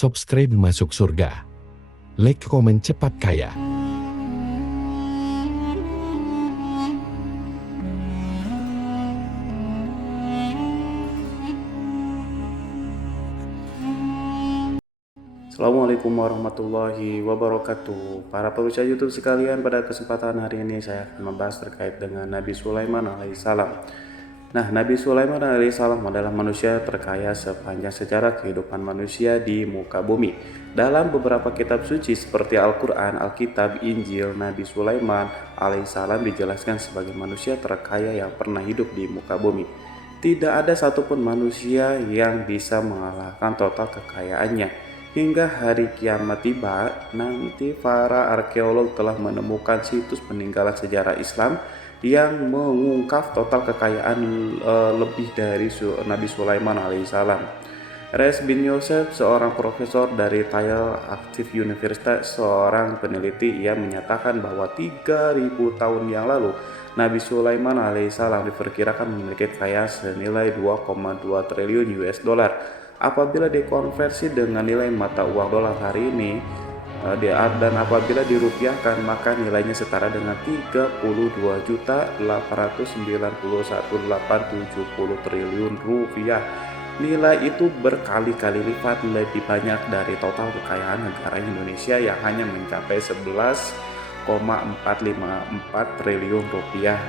subscribe masuk surga. Like, komen cepat kaya. Assalamualaikum warahmatullahi wabarakatuh. Para pemirsa YouTube sekalian, pada kesempatan hari ini saya akan membahas terkait dengan Nabi Sulaiman alaihissalam. Nah, Nabi Sulaiman alaihissalam adalah manusia terkaya sepanjang sejarah kehidupan manusia di muka bumi. Dalam beberapa kitab suci seperti Al-Quran, Alkitab, Injil, Nabi Sulaiman alaihissalam dijelaskan sebagai manusia terkaya yang pernah hidup di muka bumi. Tidak ada satupun manusia yang bisa mengalahkan total kekayaannya. Hingga hari kiamat tiba, nanti para arkeolog telah menemukan situs peninggalan sejarah Islam yang mengungkap total kekayaan lebih dari Nabi Sulaiman alaihissalam. Reis bin Yosef, seorang profesor dari Tyre Active University, seorang peneliti, ia menyatakan bahwa 3000 tahun yang lalu Nabi Sulaiman alaihissalam diperkirakan memiliki kekayaan senilai 2,2 triliun US dollar. Apabila dikonversi dengan nilai mata uang dolar hari ini dan apabila dirupiahkan, maka nilainya setara dengan 32.891.870 triliun rupiah. Nilai itu berkali-kali lipat lebih banyak dari total kekayaan negara Indonesia yang hanya mencapai 11,454 triliun rupiah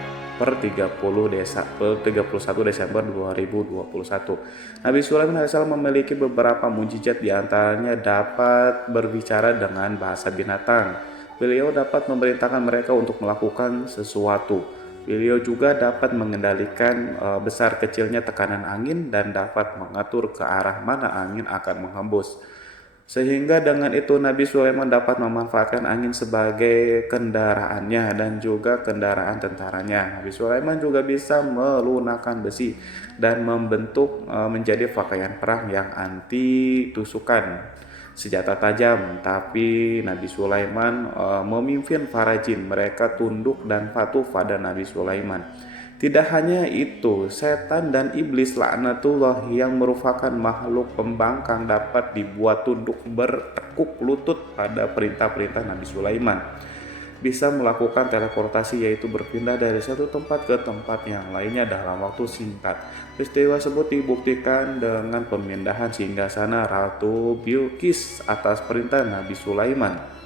per 31 Desember 2021. Nabi Sulaiman AS memiliki beberapa mukjizat, diantaranya dapat berbicara dengan bahasa binatang. Beliau dapat memerintahkan mereka untuk melakukan sesuatu. Beliau juga dapat mengendalikan besar kecilnya tekanan angin dan dapat mengatur ke arah mana angin akan menghembus. Sehingga dengan itu Nabi Sulaiman dapat memanfaatkan angin sebagai kendaraannya dan juga kendaraan tentaranya. Nabi Sulaiman juga bisa melunakkan besi dan membentuk menjadi pakaian perang yang anti tusukan, senjata tajam. Tapi Nabi Sulaiman memimpin para jin, mereka tunduk dan patuh pada Nabi Sulaiman. Tidak hanya itu, setan dan iblis laknatullah yang merupakan makhluk pembangkang dapat dibuat tunduk bertekuk lutut pada perintah-perintah Nabi Sulaiman. Bisa melakukan teleportasi, yaitu berpindah dari satu tempat ke tempat yang lainnya dalam waktu singkat. Peristiwa tersebut dibuktikan dengan pemindahan singgasana Ratu Bilqis atas perintah Nabi Sulaiman.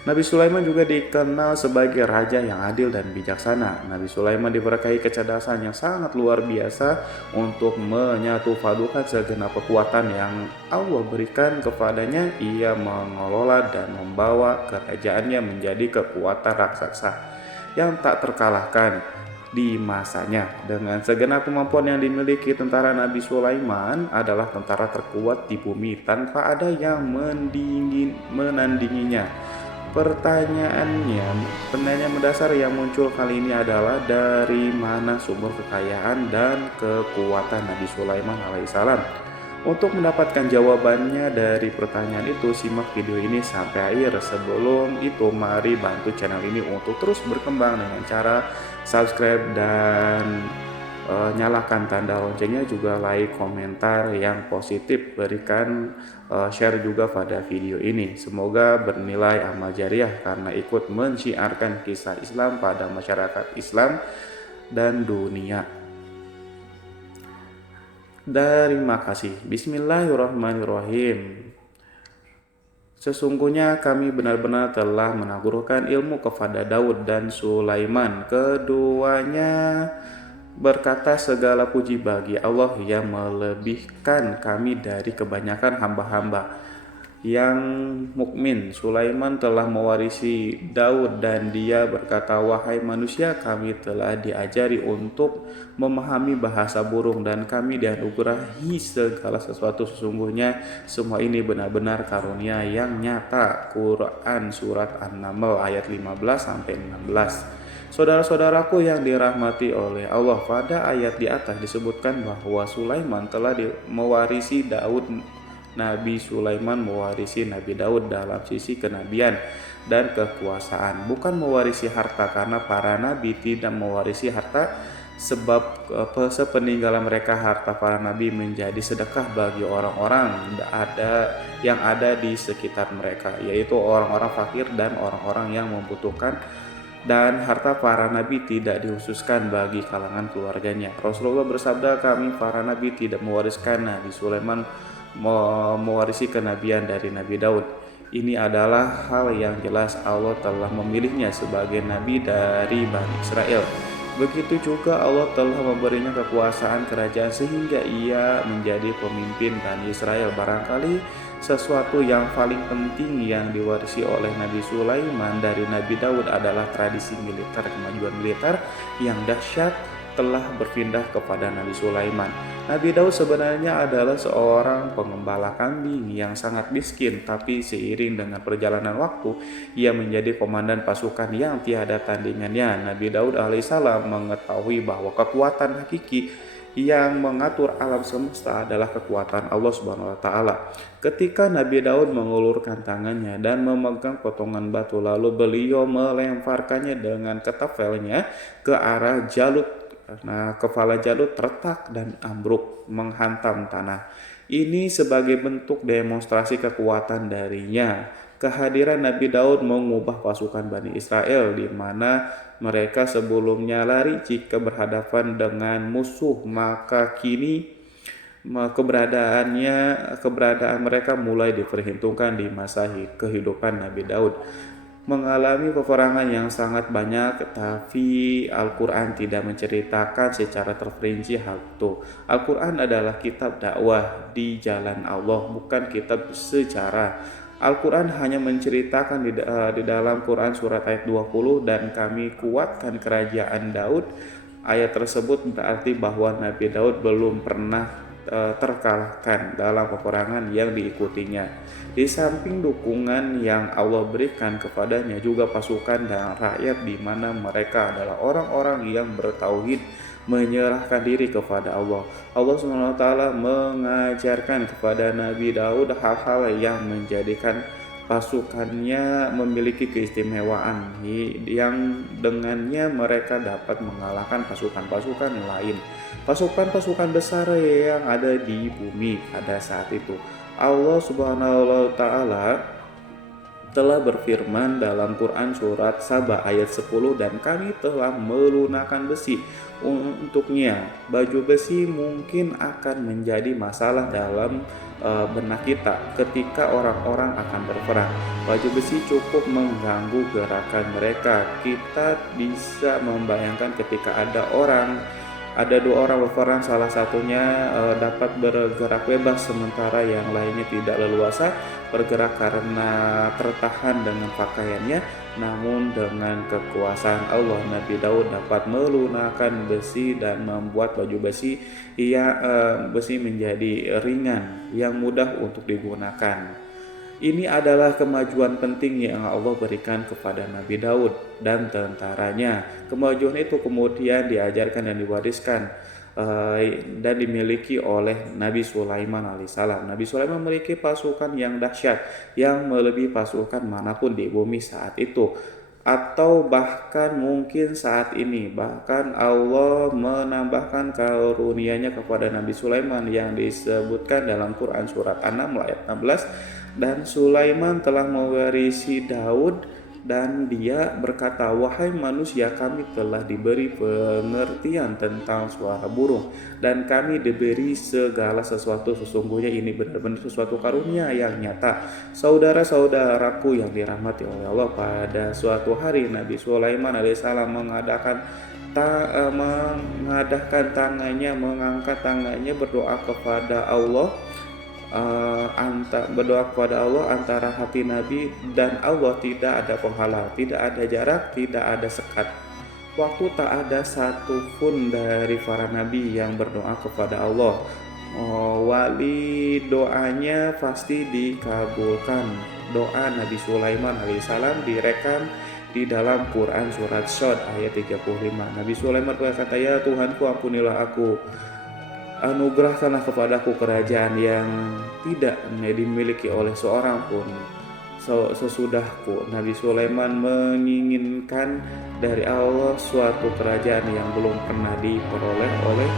Nabi Sulaiman juga dikenal sebagai raja yang adil dan bijaksana. Nabi Sulaiman diberkahi kecerdasan yang sangat luar biasa untuk menyatupadukan segenap kekuatan yang Allah berikan kepadanya. Ia mengelola dan membawa kerajaannya menjadi kekuatan raksasa yang tak terkalahkan di masanya. Dengan segenap kemampuan yang dimiliki, tentara Nabi Sulaiman adalah tentara terkuat di bumi tanpa ada yang menandinginya. Pertanyaan mendasar yang muncul kali ini adalah dari mana sumber kekayaan dan kekuatan Nabi Sulaiman alaihissalam? Untuk mendapatkan jawabannya dari pertanyaan itu, simak video ini sampai akhir. Sebelum itu, mari bantu channel ini untuk terus berkembang dengan cara subscribe dan nyalakan tanda loncengnya, juga like, komentar yang positif, berikan share juga pada video ini. Semoga bernilai amal jariah karena ikut mensiarkan kisah Islam pada masyarakat Islam dan dunia. Terima kasih. Bismillahirrahmanirrahim. Sesungguhnya kami benar-benar telah menaburkan ilmu kepada Daud dan Sulaiman. Keduanya berkata, segala puji bagi Allah yang melebihkan kami dari kebanyakan hamba-hamba yang mukmin. Sulaiman telah mewarisi Daud dan dia berkata, wahai manusia, kami telah diajari untuk memahami bahasa burung dan kami dianugerahi segala sesuatu. Sesungguhnya semua ini benar-benar karunia yang nyata. Quran Surat An-Naml ayat 15-16. Saudara-saudaraku yang dirahmati oleh Allah, pada ayat di atas disebutkan bahwa Sulaiman telah mewarisi Daud. Nabi Sulaiman mewarisi Nabi Daud dalam sisi kenabian dan kekuasaan, bukan mewarisi harta, karena para nabi tidak mewarisi harta sebab sepeninggalan mereka harta para nabi menjadi sedekah bagi orang-orang yang ada di sekitar mereka, yaitu orang-orang fakir dan orang-orang yang membutuhkan, dan harta para nabi tidak dikhususkan bagi kalangan keluarganya. Rasulullah bersabda, kami para nabi tidak mewariskan Nabi Sulaiman mewarisi kenabian dari Nabi Daud. Ini adalah hal yang jelas Allah telah memilihnya sebagai nabi dari Bani Israel. Begitu juga Allah telah memberinya kekuasaan kerajaan sehingga ia menjadi pemimpin Bani Israel. Barangkali sesuatu yang paling penting yang diwarisi oleh Nabi Sulaiman dari Nabi Daud adalah tradisi militer. Kemajuan militer yang dahsyat telah berpindah kepada Nabi Sulaiman. Nabi Daud sebenarnya adalah seorang pengembala kambing yang sangat miskin, tapi seiring dengan perjalanan waktu, ia menjadi komandan pasukan yang tiada tandingannya. Nabi Daud alaihissalam mengetahui bahwa kekuatan hakiki yang mengatur alam semesta adalah kekuatan Allah Subhanahu wa taala. Ketika Nabi Daud mengulurkan tangannya dan memegang potongan batu, lalu beliau melemparkannya dengan ketapelnya ke arah Jalut. Nah, kepala Jalut retak dan ambruk menghantam tanah. Ini sebagai bentuk demonstrasi kekuatan darinya. Kehadiran Nabi Daud mengubah pasukan Bani Israel di mana mereka sebelumnya lari jika berhadapan dengan musuh, maka kini keberadaan mereka mulai diperhitungkan di masa kehidupan Nabi Daud. Mengalami peperangan yang sangat banyak, tapi Al-Quran tidak menceritakan secara terperinci hal itu. Al-Quran adalah kitab dakwah di jalan Allah, bukan kitab sejarah. Al-Quran hanya menceritakan di dalam Quran surat ayat 20, dan kami kuatkan kerajaan Daud. Ayat tersebut berarti bahwa Nabi Daud belum pernah terkalahkan dalam peperangan yang diikutinya. Di samping dukungan yang Allah berikan kepadanya, juga pasukan dan rakyat di mana mereka adalah orang-orang yang bertauhid, menyerahkan diri kepada Allah. Allah SWT mengajarkan kepada Nabi Daud hal-hal yang menjadikan pasukannya memiliki keistimewaan yang dengannya mereka dapat mengalahkan pasukan-pasukan lain, pasukan-pasukan besar yang ada di bumi pada saat itu. Allah Subhanahu wa taala telah berfirman dalam Quran surat Saba ayat 10, dan kami telah melunakkan besi untuknya. Baju besi mungkin akan menjadi masalah dalam benak kita ketika orang-orang akan berperang. Baju besi cukup mengganggu gerakan mereka. Kita bisa membayangkan ketika ada dua orang berperang, salah satunya dapat bergerak bebas sementara yang lainnya tidak leluasa bergerak karena tertahan dengan pakaiannya. Namun dengan kekuasaan Allah, Nabi Daud dapat melunakkan besi dan membuat baju besi menjadi ringan yang mudah untuk digunakan. Ini adalah kemajuan penting yang Allah berikan kepada Nabi Daud dan tentaranya. Kemajuan itu kemudian diajarkan dan diwariskan dan dimiliki oleh Nabi Sulaiman alaihissalam. Nabi Sulaiman memiliki pasukan yang dahsyat yang melebihi pasukan manapun di bumi saat itu, atau bahkan mungkin saat ini. Bahkan Allah menambahkan karunia-Nya kepada Nabi Sulaiman yang disebutkan dalam Quran surat An-Naml ayat 16. Dan Sulaiman telah mewarisi Daud, dan dia berkata, wahai manusia, kami telah diberi pengertian tentang suara burung, dan kami diberi segala sesuatu. Sesungguhnya ini benar-benar sesuatu karunia yang nyata. Saudara-saudaraku yang dirahmati oleh Allah, pada suatu hari Nabi Sulaiman alaihissalam mengangkat tangannya berdoa kepada Allah. Berdoa kepada Allah antara hati Nabi dan Allah tidak ada penghalang, tidak ada jarak, tidak ada sekat. Waktu tak ada satu pun dari para nabi yang berdoa kepada Allah. Wali doanya pasti dikabulkan. Doa Nabi Sulaiman alaihissalam direkam di dalam Quran surat Shad ayat 35. Nabi Sulaiman berkata, ya Tuhanku, ampunilah aku, anugerahkanlah kepadaku kerajaan yang tidak dimiliki oleh seorang pun, Sesudahku, Nabi Sulaiman menginginkan dari Allah suatu kerajaan yang belum pernah diperoleh oleh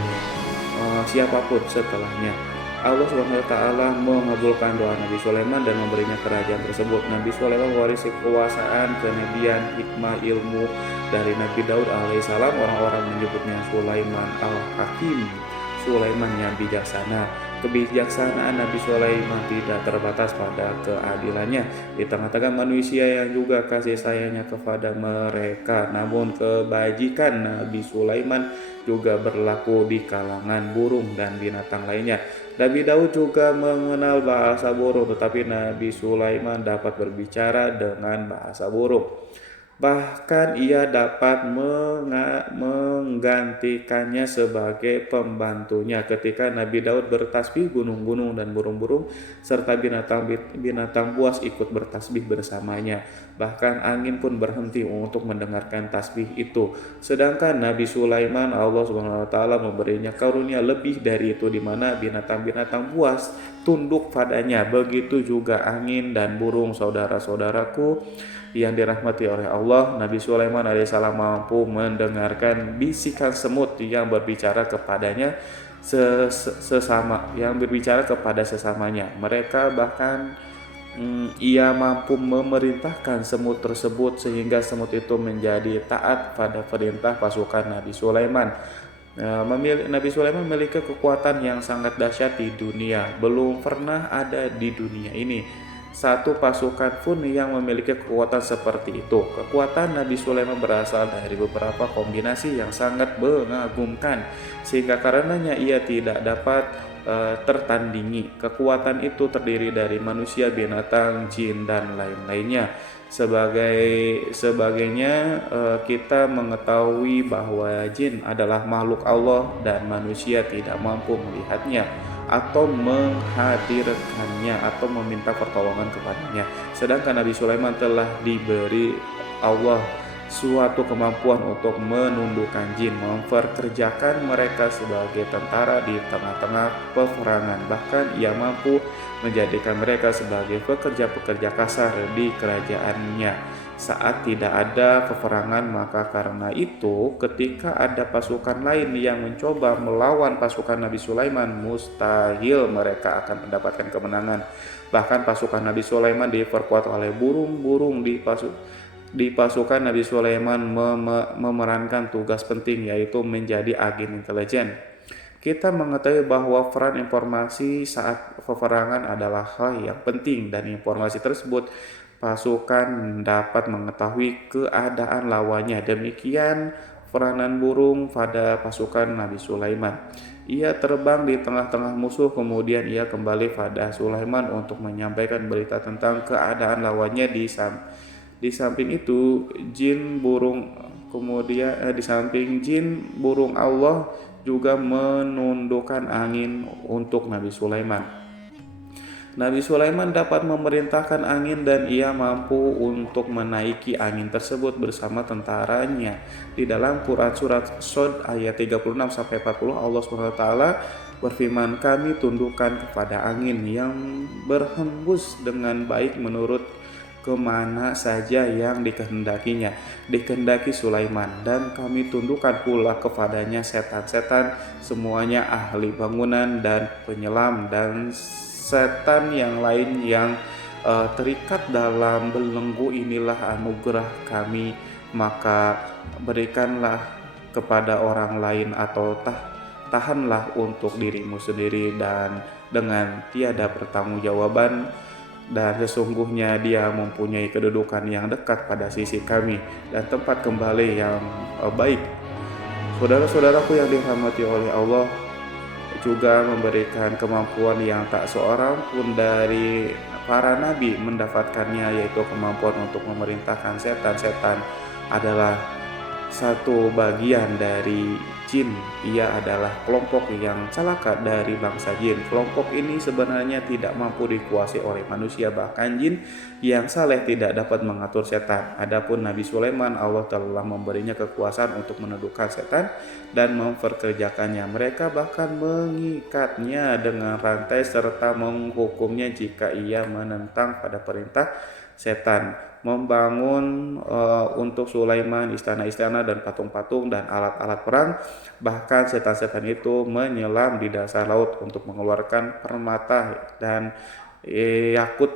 siapapun setelahnya. Allah Subhanahu wa taala mengabulkan doa Nabi Sulaiman dan memberinya kerajaan tersebut. Nabi Sulaiman mewarisi kekuasaan, kenabian, hikmah, ilmu dari Nabi Daud alaihissalam. Orang-orang menyebutnya Sulaiman al-Hakim, Sulaiman yang bijaksana. Kebijaksanaan Nabi Sulaiman tidak terbatas pada keadilannya di tengah-tengah manusia yang juga kasih sayangnya kepada mereka. Namun kebajikan Nabi Sulaiman juga berlaku di kalangan burung dan binatang lainnya. Nabi Daud juga mengenal bahasa burung, tetapi Nabi Sulaiman dapat berbicara dengan bahasa burung. Bahkan ia dapat menggantikannya sebagai pembantunya ketika Nabi Daud bertasbih, gunung-gunung dan burung-burung serta binatang buas ikut bertasbih bersamanya. Bahkan angin pun berhenti untuk mendengarkan tasbih itu. Sedangkan Nabi Sulaiman, Allah Subhanahu wa taala memberinya karunia lebih dari itu, di mana binatang-binatang buas tunduk padanya. Begitu juga angin dan burung. Saudara-saudaraku yang dirahmati oleh Allah, Nabi Sulaiman alaihissalam mampu mendengarkan bisikan semut yang berbicara kepadanya kepada sesamanya. Mereka bahkan ia mampu memerintahkan semut tersebut sehingga semut itu menjadi taat pada perintah pasukan Nabi Sulaiman. Nabi Sulaiman memiliki kekuatan yang sangat dahsyat di dunia. Belum pernah ada di dunia ini satu pasukan pun yang memiliki kekuatan seperti itu. Kekuatan Nabi Sulaiman berasal dari beberapa kombinasi yang sangat mengagumkan, sehingga karenanya ia tidak dapat tertandingi. Kekuatan itu terdiri dari manusia, binatang, jin, dan lain-lainnya. Sebagainya kita mengetahui bahwa jin adalah makhluk Allah dan manusia tidak mampu melihatnya atau menghadirkannya atau meminta pertolongan kepadanya. Sedangkan Nabi Sulaiman telah diberi Allah suatu kemampuan untuk menundukkan jin, memperkerjakan mereka sebagai tentara di tengah-tengah peperangan. Bahkan ia mampu menjadikan mereka sebagai pekerja-pekerja kasar di kerajaannya saat tidak ada peperangan. Maka karena itu ketika ada pasukan lain yang mencoba melawan pasukan Nabi Sulaiman, mustahil mereka akan mendapatkan kemenangan. Bahkan pasukan Nabi Sulaiman diperkuat oleh burung-burung. Di pasukan Nabi Sulaiman memerankan tugas penting, yaitu menjadi agen intelijen. Kita mengetahui bahwa peran informasi saat peperangan adalah hal yang penting, dan informasi tersebut pasukan dapat mengetahui keadaan lawannya. Demikian peranan burung pada pasukan Nabi Sulaiman. Ia terbang di tengah-tengah musuh, kemudian ia kembali pada Sulaiman untuk menyampaikan berita tentang keadaan lawannya. Di samping itu, di samping jin, burung Allah juga menundukkan angin untuk Nabi Sulaiman. Nabi Sulaiman dapat memerintahkan angin dan ia mampu untuk menaiki angin tersebut bersama tentaranya. Di dalam Quran surat Shad ayat 36-40 Allah SWT berfirman, "Kami tundukkan kepada angin yang berhembus dengan baik menurut kemana saja yang dikehendaki Sulaiman, dan kami tundukkan pula kepadanya setan-setan, semuanya ahli bangunan dan penyelam, dan setan yang lain yang terikat dalam belenggu. Inilah anugerah kami, maka berikanlah kepada orang lain atau tahanlah untuk dirimu sendiri dan dengan tiada pertanggungjawaban, dan sesungguhnya dia mempunyai kedudukan yang dekat pada sisi kami dan tempat kembali yang baik." Saudara-saudaraku yang dirahmati oleh Allah juga memberikan kemampuan yang tak seorang pun dari para nabi mendapatkannya, yaitu kemampuan untuk memerintahkan setan. Setan adalah satu bagian dari jin. Ia adalah kelompok yang celaka dari bangsa jin. Kelompok ini sebenarnya tidak mampu dikuasai oleh manusia, bahkan jin yang saleh tidak dapat mengatur setan. Adapun Nabi Sulaiman, Allah telah memberinya kekuasaan untuk menundukkan setan dan memperkerjakannya. Mereka bahkan mengikatnya dengan rantai serta menghukumnya jika ia menentang pada perintah setan. Membangun untuk Sulaiman istana-istana dan patung-patung dan alat-alat perang. Bahkan setan-setan itu menyelam di dasar laut untuk mengeluarkan permata dan yakut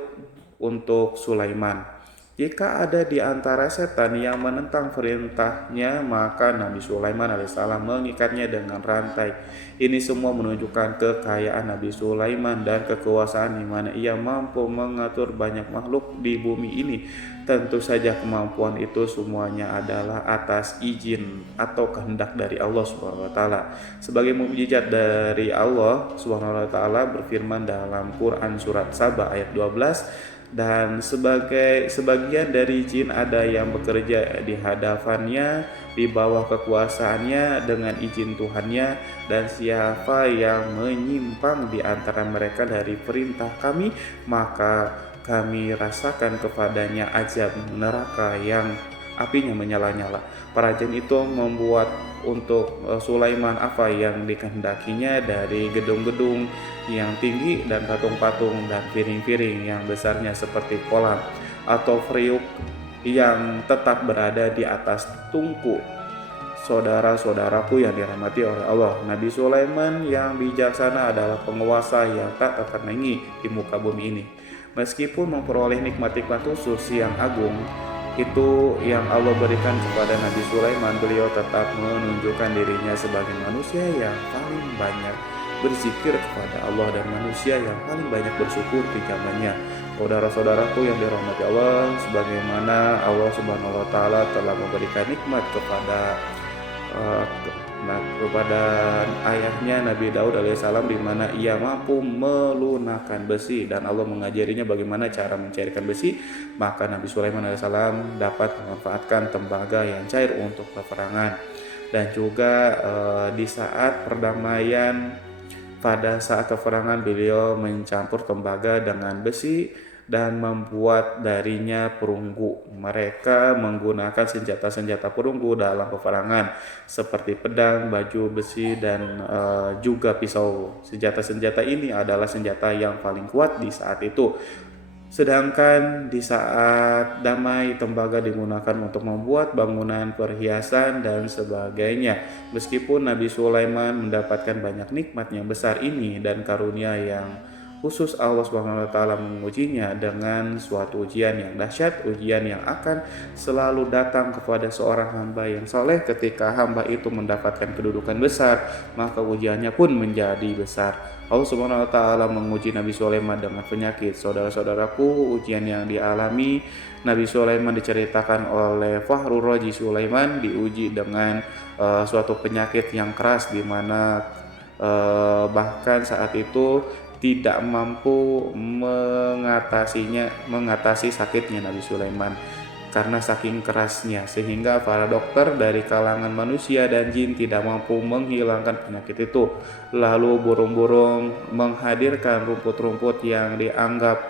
untuk Sulaiman. Jika ada di antara setan yang menentang perintahnya, maka Nabi Sulaiman alaihissalam mengikatnya dengan rantai. Ini semua menunjukkan kekayaan Nabi Sulaiman dan kekuasaan di mana ia mampu mengatur banyak makhluk di bumi ini. Tentu saja kemampuan itu semuanya adalah atas izin atau kehendak dari Allah Subhanahu wa taala. Sebagai mukjizat dari Allah Subhanahu wa taala berfirman dalam Quran surat Saba ayat 12, dan sebagian dari jin ada yang bekerja di hadapannya di bawah kekuasaannya dengan izin Tuhannya, dan siapa yang menyimpang di antara mereka dari perintah kami, maka kami rasakan kepadanya azab neraka yang apinya menyala-nyala. Para jin itu membuat untuk Sulaiman apa yang dikehendakinya dari gedung-gedung yang tinggi dan patung-patung dan piring-piring yang besarnya seperti kolam atau periuk yang tetap berada di atas tungku. Saudara-saudaraku yang dirahmati oleh Allah, Nabi Sulaiman yang bijaksana adalah penguasa yang tak tertandingi di muka bumi ini. Meskipun memperoleh nikmat-nikmat khusus yang agung itu yang Allah berikan kepada Nabi Sulaiman, beliau tetap menunjukkan dirinya sebagai manusia yang paling banyak berzikir kepada Allah dan manusia yang paling banyak bersyukur di zamannya. Saudara-saudaraku yang dirahmati Allah, sebagaimana Allah Subhanahu wa taala telah memberikan nikmat kepada ayahnya Nabi Daud alaihissalam, di mana ia mampu melunakkan besi dan Allah mengajarinya bagaimana cara mencairkan besi, maka Nabi Sulaiman alaihissalam dapat memanfaatkan tembaga yang cair untuk peperangan. Dan juga di saat perdamaian, pada saat peperangan beliau mencampur tembaga dengan besi dan membuat darinya perunggu. Mereka menggunakan senjata-senjata perunggu dalam peperangan seperti pedang, baju besi, dan juga pisau. Senjata-senjata ini adalah senjata yang paling kuat di saat itu. Sedangkan di saat damai, tembaga digunakan untuk membuat bangunan, perhiasan, dan sebagainya. Meskipun Nabi Sulaiman mendapatkan banyak nikmat yang besar ini dan karunia yang khusus, Allah Subhanahu wa taala mengujinya dengan suatu ujian yang dahsyat, ujian yang akan selalu datang kepada seorang hamba yang soleh. Ketika hamba itu mendapatkan kedudukan besar, maka ujiannya pun menjadi besar. Allah Subhanahu wa taala menguji Nabi Sulaiman dengan penyakit. Saudara-saudaraku, ujian yang dialami Nabi Sulaiman diceritakan oleh Fakhrur Razi Sulaiman, diuji dengan suatu penyakit yang keras, di mana bahkan saat itu tidak mampu mengatasi sakitnya Nabi Sulaiman karena saking kerasnya, sehingga para dokter dari kalangan manusia dan jin tidak mampu menghilangkan penyakit itu. Lalu burung-burung menghadirkan rumput-rumput yang dianggap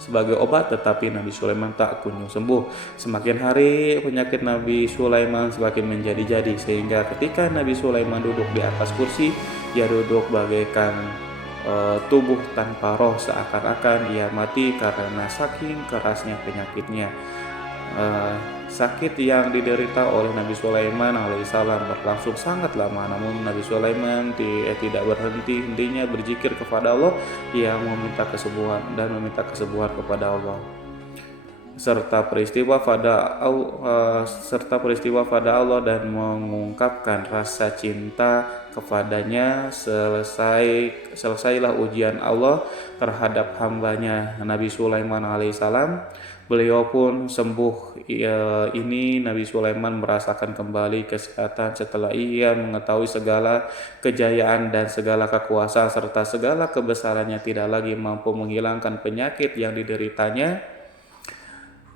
sebagai obat, tetapi Nabi Sulaiman tak kunjung sembuh. Semakin hari penyakit Nabi Sulaiman semakin menjadi-jadi, sehingga ketika Nabi Sulaiman duduk di atas kursi, ia duduk bagaikan tubuh tanpa roh, seakan-akan ia mati karena saking kerasnya penyakitnya. Sakit yang diderita oleh Nabi Sulaiman alaihissalam berlangsung sangat lama, namun Nabi Sulaiman tidak berhenti-hentinya berzikir kepada Allah yang meminta kesembuhan kepada Allah, serta peristiwa pada Allah dan mengungkapkan rasa cinta kepadanya. Selesailah ujian Allah terhadap hambanya Nabi Sulaiman alaihissalam. Beliau pun sembuh. Ini Nabi Sulaiman merasakan kembali kesehatan setelah ia mengetahui segala kejayaan dan segala kekuasaan serta segala kebesarannya tidak lagi mampu menghilangkan penyakit yang dideritanya.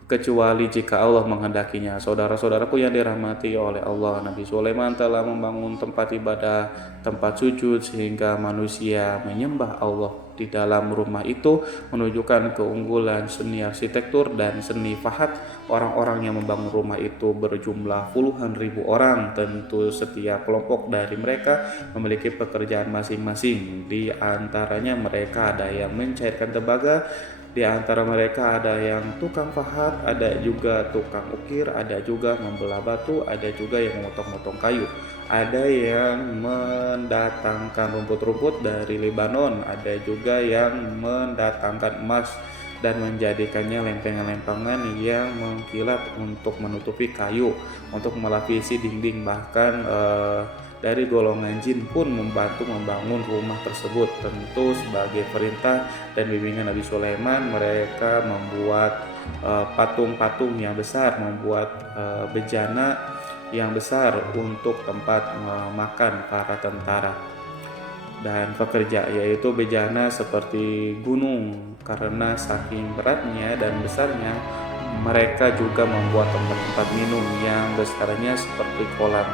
kecuali jika Allah menghendakinya. Saudara-saudaraku yang dirahmati oleh Allah, Nabi Sulaiman telah membangun tempat ibadah, tempat sujud sehingga manusia menyembah Allah di dalam rumah itu, menunjukkan keunggulan seni arsitektur dan seni fahat orang-orang yang membangun rumah itu berjumlah puluhan ribu orang. Tentu setiap kelompok dari mereka memiliki pekerjaan masing-masing. Di antaranya mereka ada yang mencairkan tembaga, di antara mereka ada yang tukang pahat, ada juga tukang ukir, ada juga membelah batu, ada juga yang memotong-motong kayu, ada yang mendatangkan rumput-rumput dari Lebanon, ada juga yang mendatangkan emas dan menjadikannya lempengan-lempengan yang mengkilat untuk menutupi kayu, untuk melapisi dinding. Bahkan dari golongan jin pun membantu membangun rumah tersebut. Tentu sebagai perintah dan bimbingan Nabi Sulaiman, mereka membuat patung-patung yang besar, membuat bejana yang besar untuk tempat makan para tentara dan pekerja, yaitu bejana seperti gunung. Karena saking beratnya dan besarnya, mereka juga membuat tempat-tempat minum yang besarnya seperti kolam.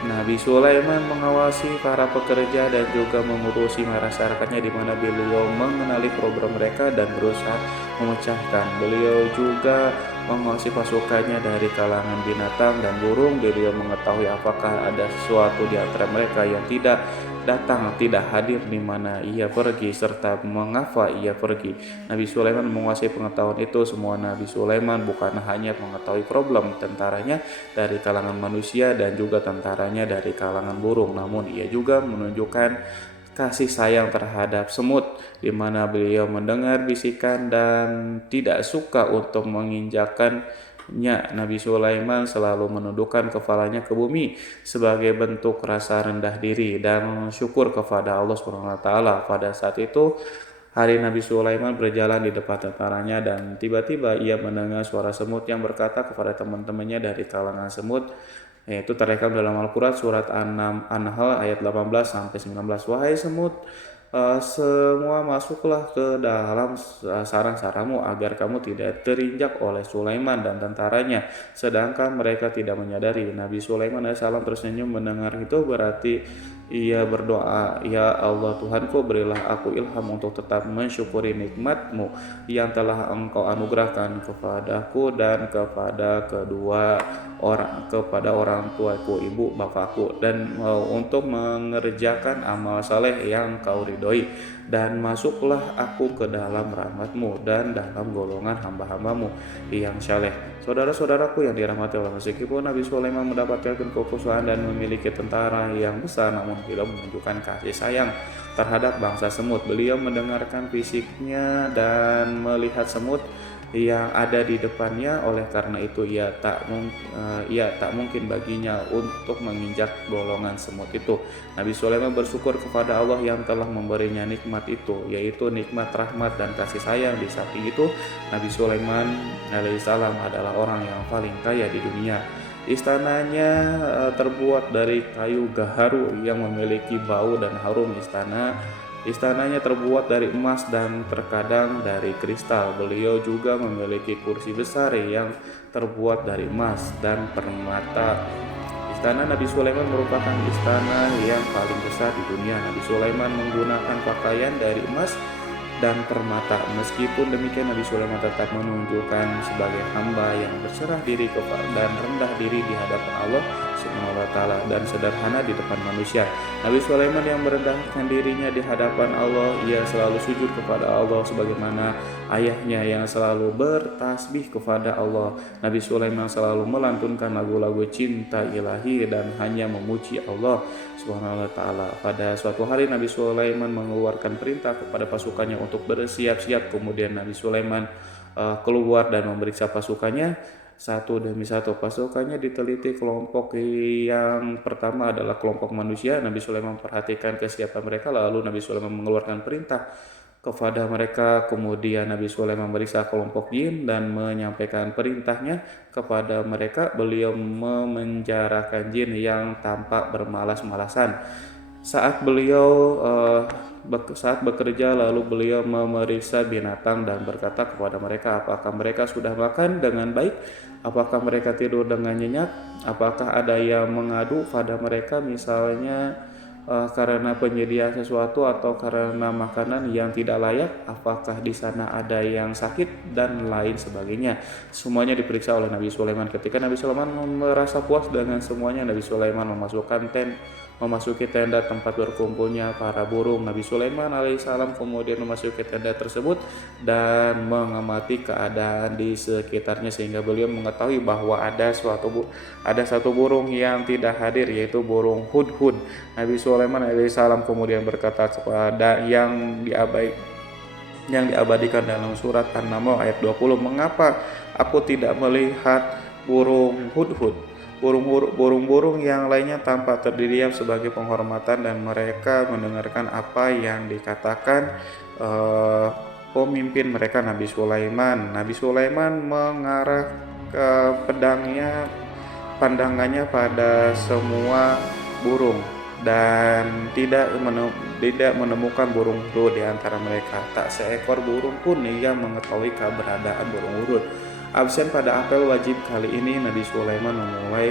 Nabi Sulaiman mengawasi para pekerja dan juga mengurusi masyarakatnya, di mana beliau mengenali program mereka dan berusaha memecahkan. Beliau juga mengawasi pasukannya dari kalangan binatang dan burung. Beliau mengetahui apakah ada sesuatu di antara mereka yang tidak datang, tidak hadir, di mana ia pergi, serta mengapa ia pergi. Nabi Sulaiman menguasai pengetahuan itu. Semua Nabi Sulaiman bukan hanya mengetahui problem tentaranya dari kalangan manusia dan juga tentaranya dari kalangan burung, namun ia juga menunjukkan kasih sayang terhadap semut, di mana beliau mendengar bisikan dan tidak suka untuk menginjakkan. Nabi Sulaiman selalu menundukkan kepalanya ke bumi sebagai bentuk rasa rendah diri dan syukur kepada Allah Subhanahu wa taala. Pada saat itu, hari Nabi Sulaiman berjalan di depan tentaranya dan tiba-tiba ia mendengar suara semut yang berkata kepada teman-temannya dari kalangan semut, yaitu terrekam dalam Al-Quran surat An-Nahl ayat 18 sampai 19. Wahai semut, semua masuklah ke dalam sarang-sarangmu agar kamu tidak terinjak oleh Sulaiman dan tentaranya, sedangkan mereka tidak menyadari. Nabi Sulaiman alaihissalam tersenyum mendengar itu, berarti ia berdoa, ya Allah Tuhanku, berilah aku ilham untuk tetap mensyukuri nikmat-Mu yang telah Engkau anugerahkan kepadaku dan kepada orang tuaku, ibu bapakku, dan untuk mengerjakan amal saleh yang Kau ridhoi, dan masuklah aku ke dalam rahmat-Mu dan dalam golongan hamba-hamba-Mu yang saleh. Saudara-saudaraku yang dirahmati Allah, meskipun Nabi Sulaiman mendapatkan kekuasaan dan memiliki tentara yang besar, namun beliau menunjukkan kasih sayang terhadap bangsa semut. Beliau mendengarkan fisiknya dan melihat semut yang ada di depannya. Oleh karena itu ia tak mungkin baginya untuk menginjak golongan semut itu. Nabi Sulaiman bersyukur kepada Allah yang telah memberinya nikmat itu, yaitu nikmat rahmat dan kasih sayang. Di samping itu, Nabi Sulaiman alaihissalam adalah orang yang paling kaya di dunia. Istananya terbuat dari kayu gaharu yang memiliki bau dan harum. Istananya terbuat dari emas dan terkadang dari kristal. Beliau juga memiliki kursi besar yang terbuat dari emas dan permata. Istana Nabi Sulaiman merupakan istana yang paling besar di dunia. Nabi Sulaiman menggunakan pakaian dari emas dan permata. Meskipun demikian, Nabi Sulaiman tetap menunjukkan sebagai hamba yang berserah diri dan rendah diri di hadapan Allah Subhanahu wa taala dan sederhana di depan manusia. Nabi Sulaiman yang merendahkan dirinya di hadapan Allah, ia selalu sujud kepada Allah sebagaimana ayahnya yang selalu bertasbih kepada Allah. Nabi Sulaiman selalu melantunkan lagu-lagu cinta ilahi dan hanya memuji Allah Subhanahu wa taala. Pada suatu hari Nabi Sulaiman mengeluarkan perintah kepada pasukannya untuk bersiap-siap. Kemudian Nabi Sulaiman keluar dan memeriksa pasukannya satu demi satu. Pasukannya diteliti. Kelompok yang pertama adalah kelompok manusia. Nabi Sulaiman memperhatikan kesiapan mereka, lalu Nabi Sulaiman mengeluarkan perintah kepada mereka. Kemudian Nabi Sulaiman memeriksa kelompok jin dan menyampaikan perintahnya kepada mereka. Beliau memenjarakan jin yang tampak bermalas-malasan. Saat beliau saat bekerja lalu beliau memeriksa binatang dan berkata kepada mereka, apakah mereka sudah makan dengan baik? Apakah mereka tidur dengan nyenyak? Apakah ada yang mengadu pada mereka misalnya karena penyediaan sesuatu atau karena makanan yang tidak layak? Apakah di sana ada yang sakit dan lain sebagainya? Semuanya diperiksa oleh Nabi Sulaiman. Ketika Nabi Sulaiman merasa puas dengan semuanya, Nabi Sulaiman memasuki tenda tempat berkumpulnya para burung. Nabi Sulaiman alaihissalam kemudian memasuki tenda tersebut dan mengamati keadaan di sekitarnya sehingga beliau mengetahui bahwa ada satu burung yang tidak hadir, yaitu burung hudhud. Nabi Sulaiman alaihissalam kemudian berkata kepada yang diabadikan dalam surat An-Naml ayat 20, mengapa aku tidak melihat burung hudhud? Burung-burung yang lainnya tampak terdiam sebagai penghormatan dan mereka mendengarkan apa yang dikatakan pemimpin mereka Nabi Sulaiman. Nabi Sulaiman mengarah ke pandangannya pada semua burung dan tidak menemukan burung hudhud di antara mereka. Tak seekor burung pun yang mengetahui keberadaan burung hudhud. Absen pada apel wajib kali ini, Nabi Sulaiman memulai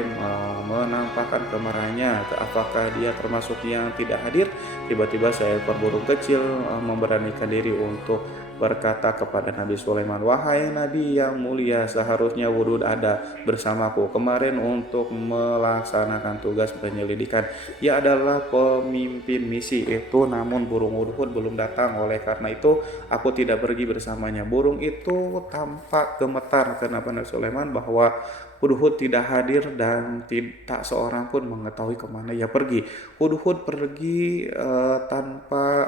menampakkan kemarahannya. Apakah dia termasuk yang tidak hadir? Tiba-tiba seekor burung kecil memberanikan diri untuk berkata kepada Nabi Sulaiman, wahai Nabi yang mulia, seharusnya hudhud ada bersamaku kemarin untuk melaksanakan tugas penyelidikan. Ia adalah pemimpin misi itu, namun burung hudhud belum datang. Oleh karena itu aku tidak pergi bersamanya. Burung itu tampak gemetar karena Nabi Sulaiman bahwa hudhud tidak hadir dan tak seorang pun mengetahui kemana ia pergi. Hudhud pergi tanpa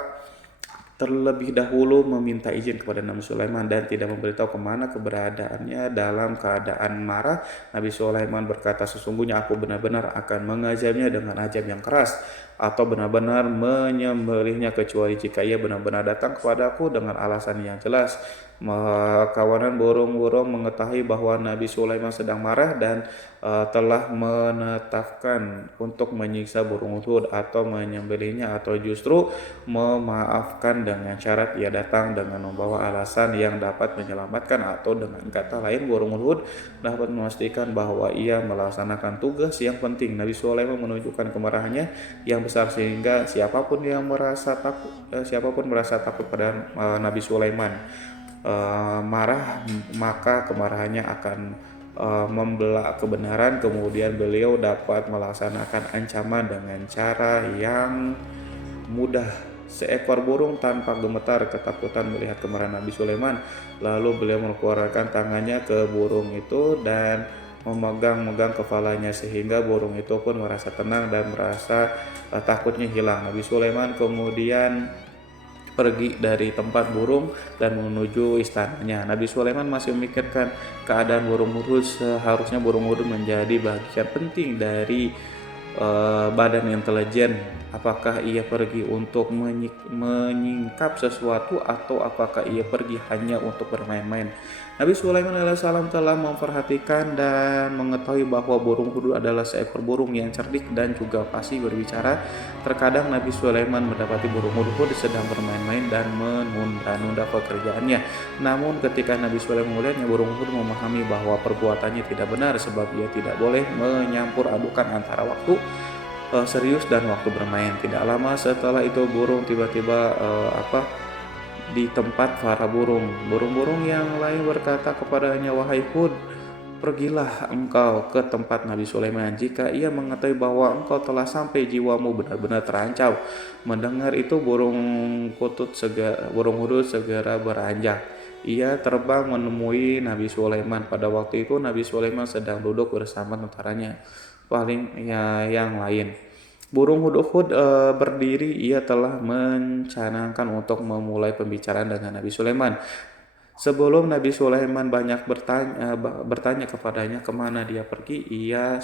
terlebih dahulu meminta izin kepada Nabi Sulaiman dan tidak memberitahu kemana keberadaannya. Dalam keadaan marah, Nabi Sulaiman berkata, sesungguhnya aku benar-benar akan mengazabnya dengan azab yang keras atau benar-benar menyembelihnya kecuali jika ia benar-benar datang kepadaku dengan alasan yang jelas. Kawanan burung-burung mengetahui bahwa Nabi Sulaiman sedang marah dan telah menetapkan untuk menyiksa burung hudhud atau menyembelihnya atau justru memaafkan dengan syarat ia datang dengan membawa alasan yang dapat menyelamatkan, atau dengan kata lain burung hudhud dapat memastikan bahwa ia melaksanakan tugas yang penting. Nabi Sulaiman menunjukkan kemarahannya yang besar sehingga siapapun merasa takut pada Nabi Sulaiman marah, maka kemarahannya akan membelak kebenaran. Kemudian beliau dapat melaksanakan ancaman dengan cara yang mudah. Seekor burung tanpa gemetar ketakutan melihat kemarahan Nabi Sulaiman. Lalu beliau mengeluarkan tangannya ke burung itu dan memegang kepalanya sehingga burung itu pun merasa tenang dan merasa takutnya hilang. Nabi Sulaiman kemudian pergi dari tempat burung dan menuju istananya. Nabi Sulaiman masih memikirkan keadaan burung hudhud. Seharusnya burung hudhud menjadi bagian penting dari badan intelijen. Apakah ia pergi untuk menyingkap sesuatu atau apakah ia pergi hanya untuk bermain-main? Nabi Sulaiman alaihissalam telah memperhatikan dan mengetahui bahwa burung hudhud adalah seekor burung yang cerdik dan juga fasih berbicara. Terkadang Nabi Sulaiman mendapati burung hudhud sedang bermain-main dan menunda-nunda pekerjaannya. Namun ketika Nabi Sulaiman melihatnya, burung hudhud memahami bahwa perbuatannya tidak benar sebab ia tidak boleh menyampur adukan antara waktu serius dan waktu bermain. Tidak lama setelah itu burung tiba-tiba di tempat para burung-burung yang lain berkata kepadanya, wahai Hud, pergilah engkau ke tempat Nabi Sulaiman. Jika ia mengetahui bahwa engkau telah sampai, jiwamu benar-benar terancam. Mendengar itu burung hudhud segera beranjak. Ia terbang menemui Nabi Sulaiman. Pada waktu itu Nabi Sulaiman sedang duduk bersama tentaranya yang lain. Burung hudhud berdiri. Ia telah mencanangkan untuk memulai pembicaraan dengan Nabi Sulaiman. Sebelum Nabi Sulaiman banyak bertanya kepadanya kemana dia pergi, ia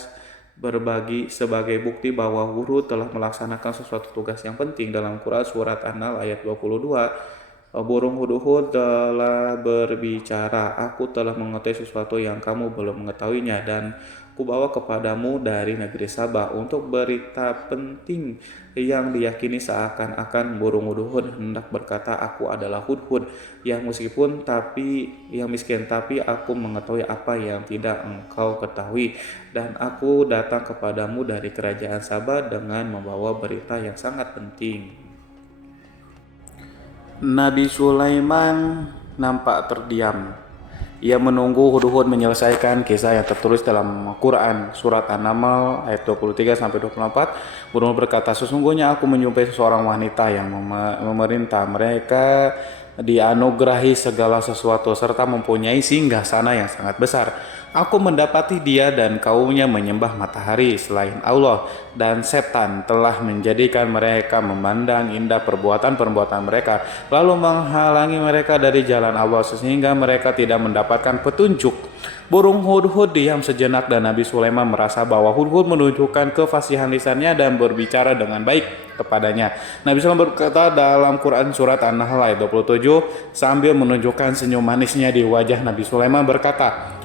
berbagi sebagai bukti bahwa hudhud telah melaksanakan sesuatu tugas yang penting. Dalam Quran surat An-Nahl ayat 22, Burung hudhud telah berbicara, aku telah mengetahui sesuatu yang kamu belum mengetahuinya, dan kubawa kepadamu dari negeri Sabah untuk berita penting yang diyakini seakan-akan burung hudhud hendak berkata, aku adalah hudhud yang yang miskin, tapi aku mengetahui apa yang tidak engkau ketahui, dan aku datang kepadamu dari kerajaan Sabah dengan membawa berita yang sangat penting. Nabi Sulaiman nampak terdiam. Ia menunggu hudhud menyelesaikan kisah yang tertulis dalam Quran surat An-Naml ayat 23 sampai 24. Hudhud berkata, sesungguhnya aku menjumpai seorang wanita yang memerintah mereka dianugerahi segala sesuatu serta mempunyai singgasana yang sangat besar. Aku mendapati dia dan kaumnya menyembah matahari selain Allah, dan setan telah menjadikan mereka memandang indah perbuatan-perbuatan mereka, lalu menghalangi mereka dari jalan Allah sehingga mereka tidak mendapatkan petunjuk. Burung hudhud diam sejenak dan Nabi Sulaiman merasa bahwa hudhud menunjukkan kefasihan lisannya dan berbicara dengan baik kepadanya. Nabi Sulaiman berkata dalam Quran surat An-Nahl ayat 27 sambil menunjukkan senyum manisnya di wajah Nabi Sulaiman berkata,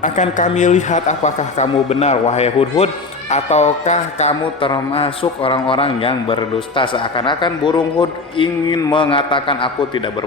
akan kami lihat apakah kamu benar wahai hudhud, ataukah kamu termasuk orang-orang yang berdusta. Seakan-akan burung hud ingin mengatakan aku tidak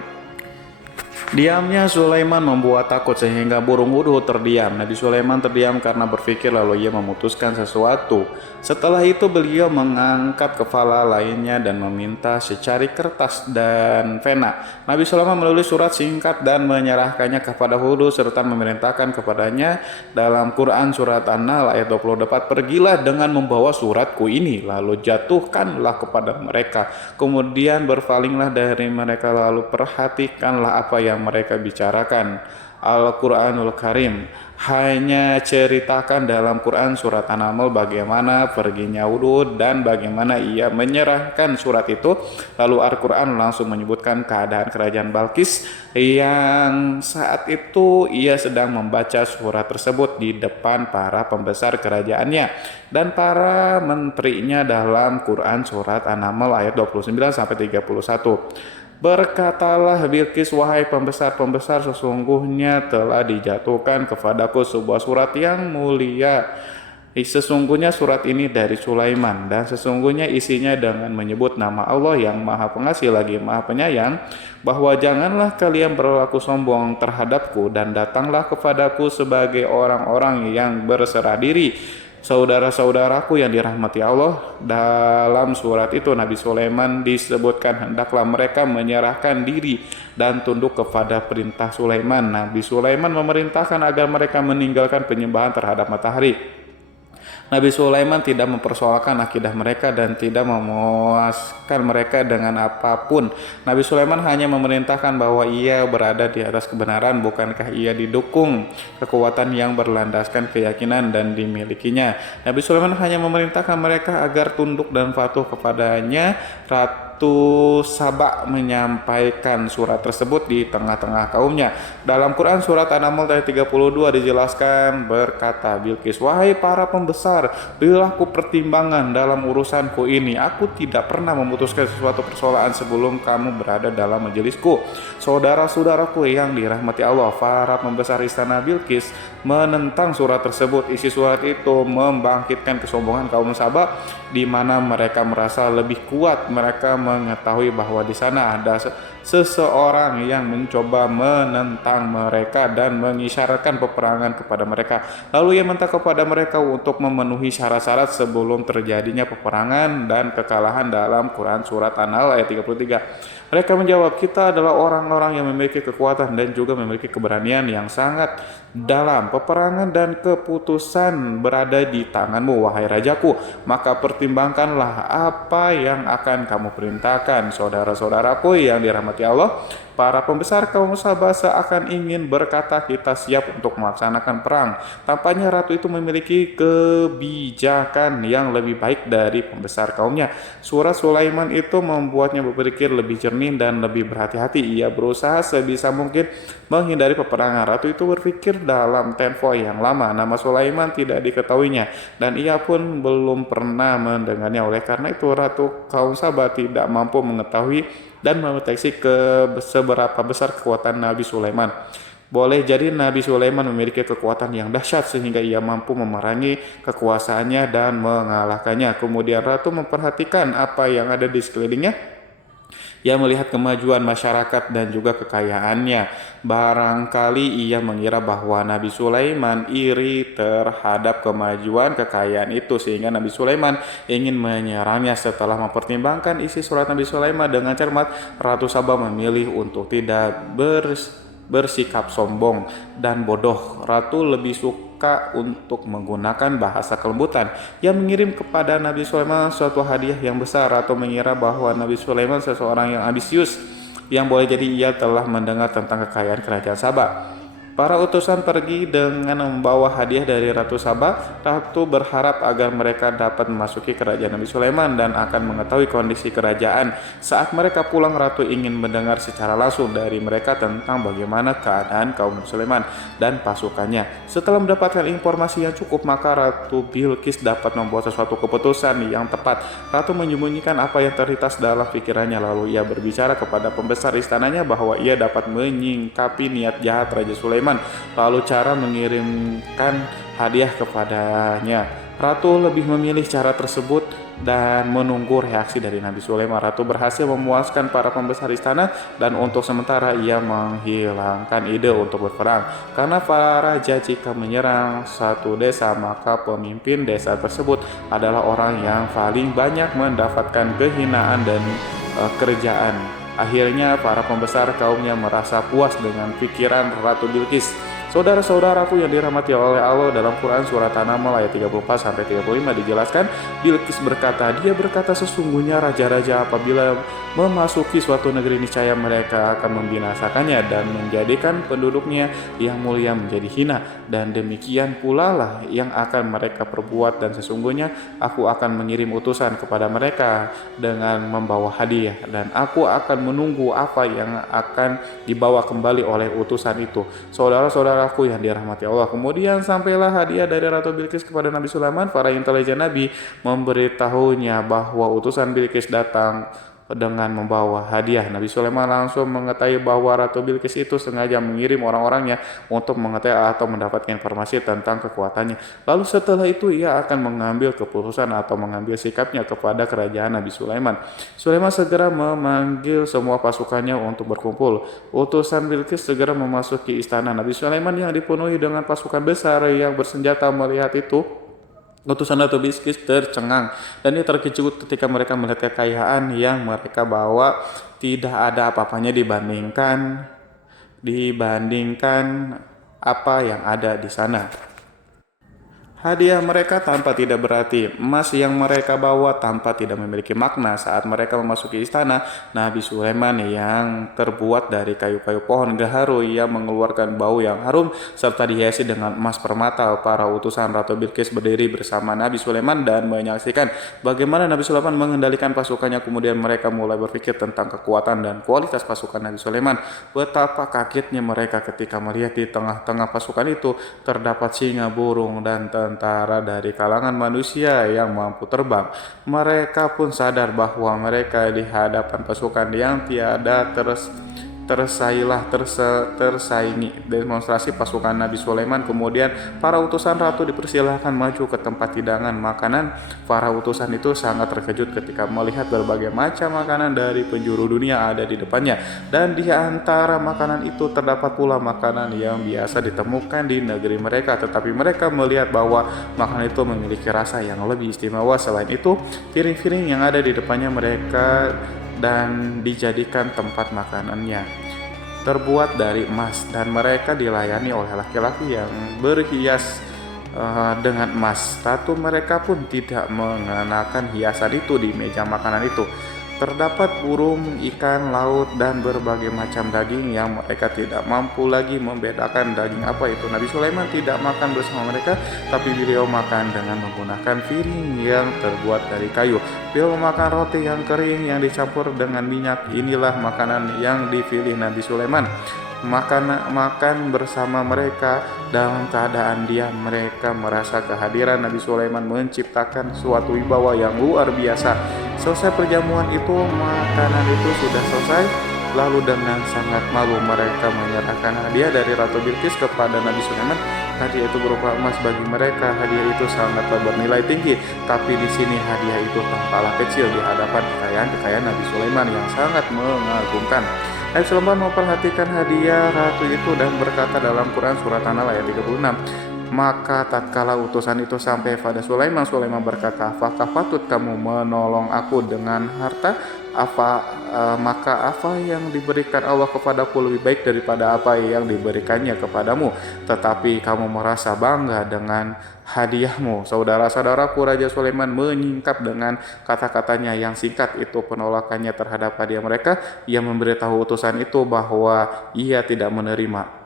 Diamnya Sulaiman membuat takut sehingga burung hudhud terdiam. Nabi Sulaiman terdiam karena berpikir, lalu ia memutuskan sesuatu. Setelah itu beliau mengangkat kepala lainnya dan meminta secari kertas dan pena. Nabi Sulaiman menulis surat singkat dan menyerahkannya kepada hudhud serta memerintahkan kepadanya dalam Quran surat An-Nahl ayat 24, pergilah dengan membawa suratku ini, lalu jatuhkanlah kepada mereka, kemudian berpalinglah dari mereka, lalu perhatikanlah apa yang mereka bicarakan. Al-Quranul Karim hanya ceritakan dalam Quran surat An-Naml bagaimana perginya hudhud dan bagaimana ia menyerahkan surat itu. Lalu Al-Quran langsung menyebutkan keadaan kerajaan Balkis yang saat itu ia sedang membaca surat tersebut di depan para pembesar kerajaannya dan para menterinya dalam Quran surat An-Naml ayat 29 sampai 31. Berkatalah Bilqis, wahai pembesar-pembesar, sesungguhnya telah dijatuhkan kepadaku sebuah surat yang mulia. Sesungguhnya surat ini dari Sulaiman, dan sesungguhnya isinya dengan menyebut nama Allah yang Maha Pengasih lagi Maha Penyayang, bahwa janganlah kalian berlaku sombong terhadapku dan datanglah kepadaku sebagai orang-orang yang berserah diri. Saudara-saudaraku yang dirahmati Allah, dalam surat itu Nabi Sulaiman disebutkan hendaklah mereka menyerahkan diri dan tunduk kepada perintah Sulaiman. Nabi Sulaiman memerintahkan agar mereka meninggalkan penyembahan terhadap matahari. Nabi Sulaiman tidak mempersoalkan akidah mereka dan tidak memuaskan mereka dengan apapun. Nabi Sulaiman hanya memerintahkan bahwa ia berada di atas kebenaran, bukankah ia didukung kekuatan yang berlandaskan keyakinan dan dimilikinya. Nabi Sulaiman hanya memerintahkan mereka agar tunduk dan patuh kepadanya. Ratu Saba menyampaikan surat tersebut di tengah-tengah kaumnya. Dalam Quran surat An-Naml ayat 32 dijelaskan berkata, Bilqis, wahai para pembesar, berilah aku pertimbangan dalam urusanku ini. Aku tidak pernah memutuskan sesuatu persoalan sebelum kamu berada dalam majelisku. Saudara-saudaraku yang dirahmati Allah, para pembesar istana Bilqis menentang surat tersebut. Isi surat itu membangkitkan kesombongan kaum Saba, di mana mereka merasa lebih kuat. Mereka mengetahui bahwa di sana ada seseorang yang mencoba menentang mereka dan mengisyaratkan peperangan kepada mereka. Lalu ia minta kepada mereka untuk memenuhi syarat-syarat sebelum terjadinya peperangan dan kekalahan dalam Quran surat An-Nahl ayat 33. Mereka menjawab, kita adalah orang-orang yang memiliki kekuatan dan juga memiliki keberanian yang sangat dalam. Peperangan dan keputusan berada di tanganmu, wahai rajaku. Maka pertimbangkanlah apa yang akan kamu perintahkan. Saudara-saudaraku yang dirahmati Allah, para pembesar kaum Sabah seakan ingin berkata kita siap untuk melaksanakan perang. Tampaknya ratu itu memiliki kebijakan yang lebih baik dari pembesar kaumnya. Surat Sulaiman itu membuatnya berpikir lebih jernih dan lebih berhati-hati. Ia berusaha sebisa mungkin menghindari peperangan. Ratu itu berpikir dalam tempo yang lama. Nama Sulaiman tidak diketahuinya dan ia pun belum pernah mendengarnya. Oleh karena itu Ratu kaum Sabah tidak mampu mengetahui dan mendeteksi seberapa besar kekuatan Nabi Sulaiman. Boleh jadi Nabi Sulaiman memiliki kekuatan yang dahsyat sehingga ia mampu memerangi kekuasaannya dan mengalahkannya. Kemudian ratu memperhatikan apa yang ada di sekelilingnya. Ia melihat kemajuan masyarakat dan juga kekayaannya. Barangkali ia mengira bahwa Nabi Sulaiman iri terhadap kemajuan kekayaan itu sehingga Nabi Sulaiman ingin menyerangnya. Setelah mempertimbangkan isi surat Nabi Sulaiman dengan cermat, Ratu Saba memilih untuk tidak bersikap sombong dan bodoh. Ratu lebih suka untuk menggunakan bahasa kelembutan. Ia mengirim kepada Nabi Sulaiman suatu hadiah yang besar. Ratu mengira bahwa Nabi Sulaiman seseorang yang ambisius, yang boleh jadi ia telah mendengar tentang kekayaan kerajaan Saba. Para utusan pergi dengan membawa hadiah dari Ratu Saba. Ratu berharap agar mereka dapat memasuki kerajaan Nabi Sulaiman dan akan mengetahui kondisi kerajaan. Saat mereka pulang, Ratu ingin mendengar secara langsung dari mereka tentang bagaimana keadaan kaum Nabi Sulaiman dan pasukannya. Setelah mendapatkan informasi yang cukup, maka Ratu Bilqis dapat membuat sesuatu keputusan yang tepat. Ratu menyembunyikan apa yang terlintas dalam pikirannya, lalu ia berbicara kepada pembesar istananya bahwa ia dapat menyingkapi niat jahat Raja Sulaiman. Lalu cara mengirimkan hadiah kepadanya. Ratu lebih memilih cara tersebut dan menunggu reaksi dari Nabi Sulaiman. Ratu berhasil memuaskan para pembesar istana dan untuk sementara ia menghilangkan ide untuk berperang. Karena para raja jika menyerang satu desa, maka pemimpin desa tersebut adalah orang yang paling banyak mendapatkan kehinaan dan kerjaan. Akhirnya para pembesar kaumnya merasa puas dengan pikiran Ratu Bilqis. Saudara-saudaraku yang dirahmati oleh Allah, dalam Quran surat An-Naml ayat 34-35 dijelaskan, Bilqis berkata, dia berkata sesungguhnya raja-raja apabila memasuki suatu negeri niscaya mereka akan membinasakannya dan menjadikan penduduknya yang mulia menjadi hina, dan demikian pula lah yang akan mereka perbuat, dan sesungguhnya aku akan mengirim utusan kepada mereka dengan membawa hadiah, dan aku akan menunggu apa yang akan dibawa kembali oleh utusan itu. Saudara-saudaraku yang dirahmati Allah, kemudian sampailah hadiah dari Ratu Bilqis kepada Nabi Sulaiman. Para intelijen Nabi memberitahunya bahwa utusan Bilqis datang dengan membawa hadiah. Nabi Sulaiman langsung mengetahui bahwa Ratu Bilqis itu sengaja mengirim orang-orangnya untuk mengetahui atau mendapatkan informasi tentang kekuatannya. Lalu setelah itu ia akan mengambil keputusan atau mengambil sikapnya kepada kerajaan Nabi Sulaiman. Sulaiman segera memanggil semua pasukannya untuk berkumpul. Utusan Bilqis segera memasuki istana. Nabi Sulaiman yang dipenuhi dengan pasukan besar yang bersenjata melihat itu, utusan Ratu Bilqis tercengang dan ia terkejut ketika mereka melihat kekayaan yang mereka bawa tidak ada apa-apanya dibandingkan apa yang ada di sana. Hadiah mereka tanpa tidak berarti, emas yang mereka bawa tanpa tidak memiliki makna. Saat mereka memasuki istana Nabi Sulaiman yang terbuat dari kayu-kayu pohon gaharu, ia mengeluarkan bau yang harum serta dihiasi dengan emas permata. Para utusan Ratu Bilqis berdiri bersama Nabi Sulaiman dan menyaksikan bagaimana Nabi Sulaiman mengendalikan pasukannya. Kemudian mereka mulai berpikir tentang kekuatan dan kualitas pasukan Nabi Sulaiman. Betapa kagetnya mereka ketika melihat di tengah-tengah pasukan itu terdapat singa, burung, dan tentara dari kalangan manusia yang mampu terbang. Mereka pun sadar bahwa mereka di hadapan pasukan yang tiada tersaingi. Demonstrasi pasukan Nabi Sulaiman. Kemudian para utusan ratu dipersilahkan maju ke tempat hidangan makanan. Para utusan itu sangat terkejut ketika melihat berbagai macam makanan dari penjuru dunia ada di depannya, dan di antara makanan itu terdapat pula makanan yang biasa ditemukan di negeri mereka, tetapi mereka melihat bahwa makanan itu memiliki rasa yang lebih istimewa. Selain itu, piring-piring yang ada di depannya mereka dan dijadikan tempat makanannya terbuat dari emas, dan mereka dilayani oleh laki-laki yang berhias dengan emas. Ratu mereka pun tidak mengenakan hiasan itu di meja makanan itu. Terdapat burung, ikan laut, dan berbagai macam daging yang mereka tidak mampu lagi membedakan daging apa itu. Nabi Sulaiman tidak makan bersama mereka, tapi beliau makan dengan menggunakan piring yang terbuat dari kayu. Beliau memakan roti yang kering yang dicampur dengan minyak. Inilah makanan yang dipilih Nabi Sulaiman. makan bersama mereka dalam keadaan diam. Mereka merasa kehadiran Nabi Sulaiman menciptakan suatu wibawa yang luar biasa. Selesai perjamuan itu, makanan itu sudah selesai. Lalu dengan sangat malu mereka menyerahkan hadiah dari Ratu Bilqis kepada Nabi Sulaiman. Hadiah itu berupa emas. Bagi mereka hadiah itu sangat bernilai tinggi, tapi di sini hadiah itu tampaklah kecil di hadapan kekayaan Nabi Sulaiman yang sangat mengagumkan. Nabi Sulaiman memperhatikan hadiah ratu itu dan berkata dalam Quran surat An-Nahl ayat 36, maka tatkala utusan itu sampai pada Sulaiman, Sulaiman berkata, apakah patut kamu menolong aku dengan harta? Maka apa yang diberikan Allah kepadaku lebih baik daripada apa yang diberikannya kepadamu, tetapi kamu merasa bangga dengan hadiahmu. Saudara-saudaraku, Raja Sulaiman menyingkap dengan kata-katanya yang singkat itu penolakannya terhadap hadiah mereka. Ia memberitahu utusan itu bahwa ia tidak menerima.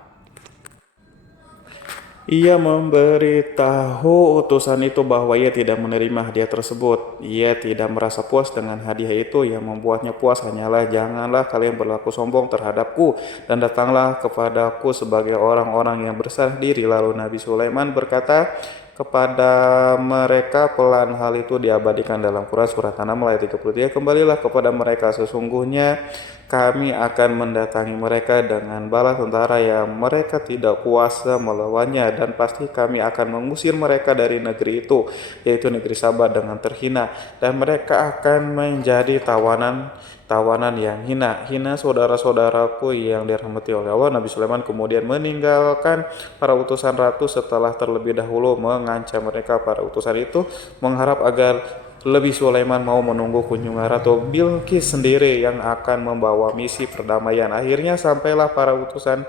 Ia memberitahu utusan itu bahwa ia tidak menerima hadiah tersebut. Ia tidak merasa puas dengan hadiah itu. Yang membuatnya puas hanyalah, janganlah kalian berlaku sombong terhadapku dan datanglah kepadaku sebagai orang-orang yang berserah diri. Lalu Nabi Sulaiman berkata kepada mereka, pelan hal itu diabadikan dalam Quran surat An-Naml ayat 33, kembalilah kepada mereka, sesungguhnya kami akan mendatangi mereka dengan bala tentara yang mereka tidak kuasa melawannya, dan pasti kami akan mengusir mereka dari negeri itu, yaitu negeri Sabah, dengan terhina, dan mereka akan menjadi tawanan yang hina. Saudara-saudaraku yang dirahmati oleh Allah, Nabi Sulaiman kemudian meninggalkan para utusan ratu setelah terlebih dahulu mengancam mereka. Para utusan itu mengharap agar lebih Sulaiman mau menunggu kunjungan Ratu Bilqis sendiri yang akan membawa misi perdamaian. Akhirnya sampailah para utusan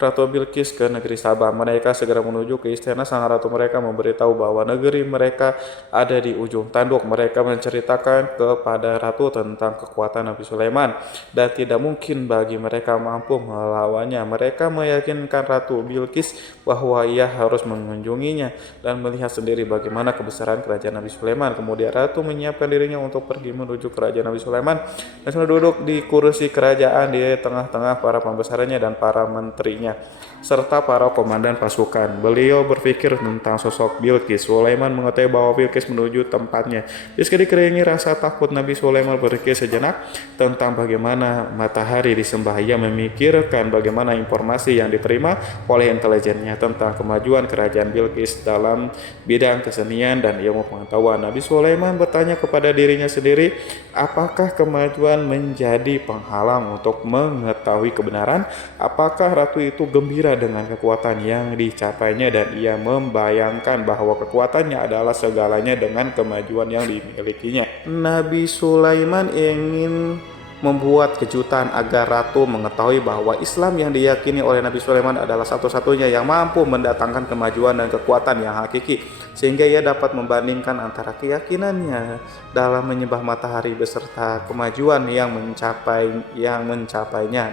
Ratu Bilqis ke negeri Sabah. Mereka segera menuju ke istana sang ratu. Mereka memberitahu bahwa negeri mereka ada di ujung tanduk. Mereka menceritakan kepada ratu tentang kekuatan Nabi Sulaiman dan tidak mungkin bagi mereka mampu melawannya. Mereka meyakinkan Ratu Bilqis bahwa ia harus mengunjunginya dan melihat sendiri bagaimana kebesaran kerajaan Nabi Sulaiman. Kemudian ratu menyiapkan dirinya untuk pergi menuju kerajaan Nabi Sulaiman dan sudah duduk di kursi kerajaan di tengah-tengah para pembesarnya dan para menterinya serta para komandan pasukan. Beliau berpikir tentang sosok Bilqis. Sulaiman mengetahui bahwa Bilqis menuju tempatnya. Meski dikelilingi rasa takut, Nabi Sulaiman berpikir sejenak tentang bagaimana matahari disembah. Ia memikirkan bagaimana informasi yang diterima oleh intelijennya tentang kemajuan kerajaan Bilqis dalam bidang kesenian dan ilmu pengetahuan. Nabi Sulaiman bertanya kepada dirinya sendiri, apakah kemajuan menjadi penghalang untuk mengetahui kebenaran? Apakah ratu itu gembira dengan kekuatan yang dicapainya, dan ia membayangkan bahwa kekuatannya adalah segalanya dengan kemajuan yang dimilikinya. Nabi Sulaiman ingin membuat kejutan agar ratu mengetahui bahwa Islam yang diyakini oleh Nabi Sulaiman adalah satu-satunya yang mampu mendatangkan kemajuan dan kekuatan yang hakiki, sehingga ia dapat membandingkan antara keyakinannya dalam menyembah matahari beserta kemajuan yang mencapainya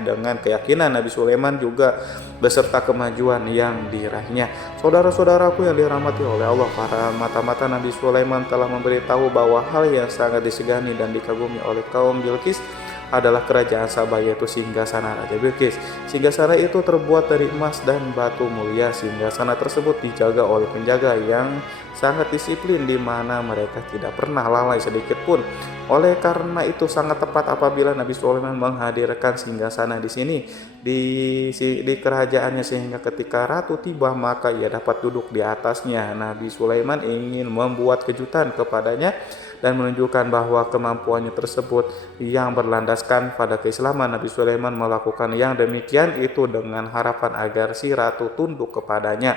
dengan keyakinan Nabi Sulaiman juga beserta kemajuan yang diraihnya. Saudara-saudaraku yang dirahmati oleh Allah, para mata-mata Nabi Sulaiman telah memberitahu bahwa hal yang sangat disegani dan dikagumi oleh kaum Bilqis adalah kerajaan Sabah, yaitu singgasana Raja Bilqis. Singgasana itu terbuat dari emas dan batu mulia. Singgasana tersebut dijaga oleh penjaga yang sangat disiplin, di mana mereka tidak pernah lalai sedikit pun. Oleh karena itu sangat tepat apabila Nabi Sulaiman menghadirkan singgasana di sini di kerajaannya, sehingga ketika ratu tiba maka ia dapat duduk di atasnya. Nabi Sulaiman ingin membuat kejutan kepadanya dan menunjukkan bahwa kemampuannya tersebut yang berlandaskan pada keislaman. Nabi Sulaiman melakukan yang demikian itu dengan harapan agar si ratu tunduk kepadanya.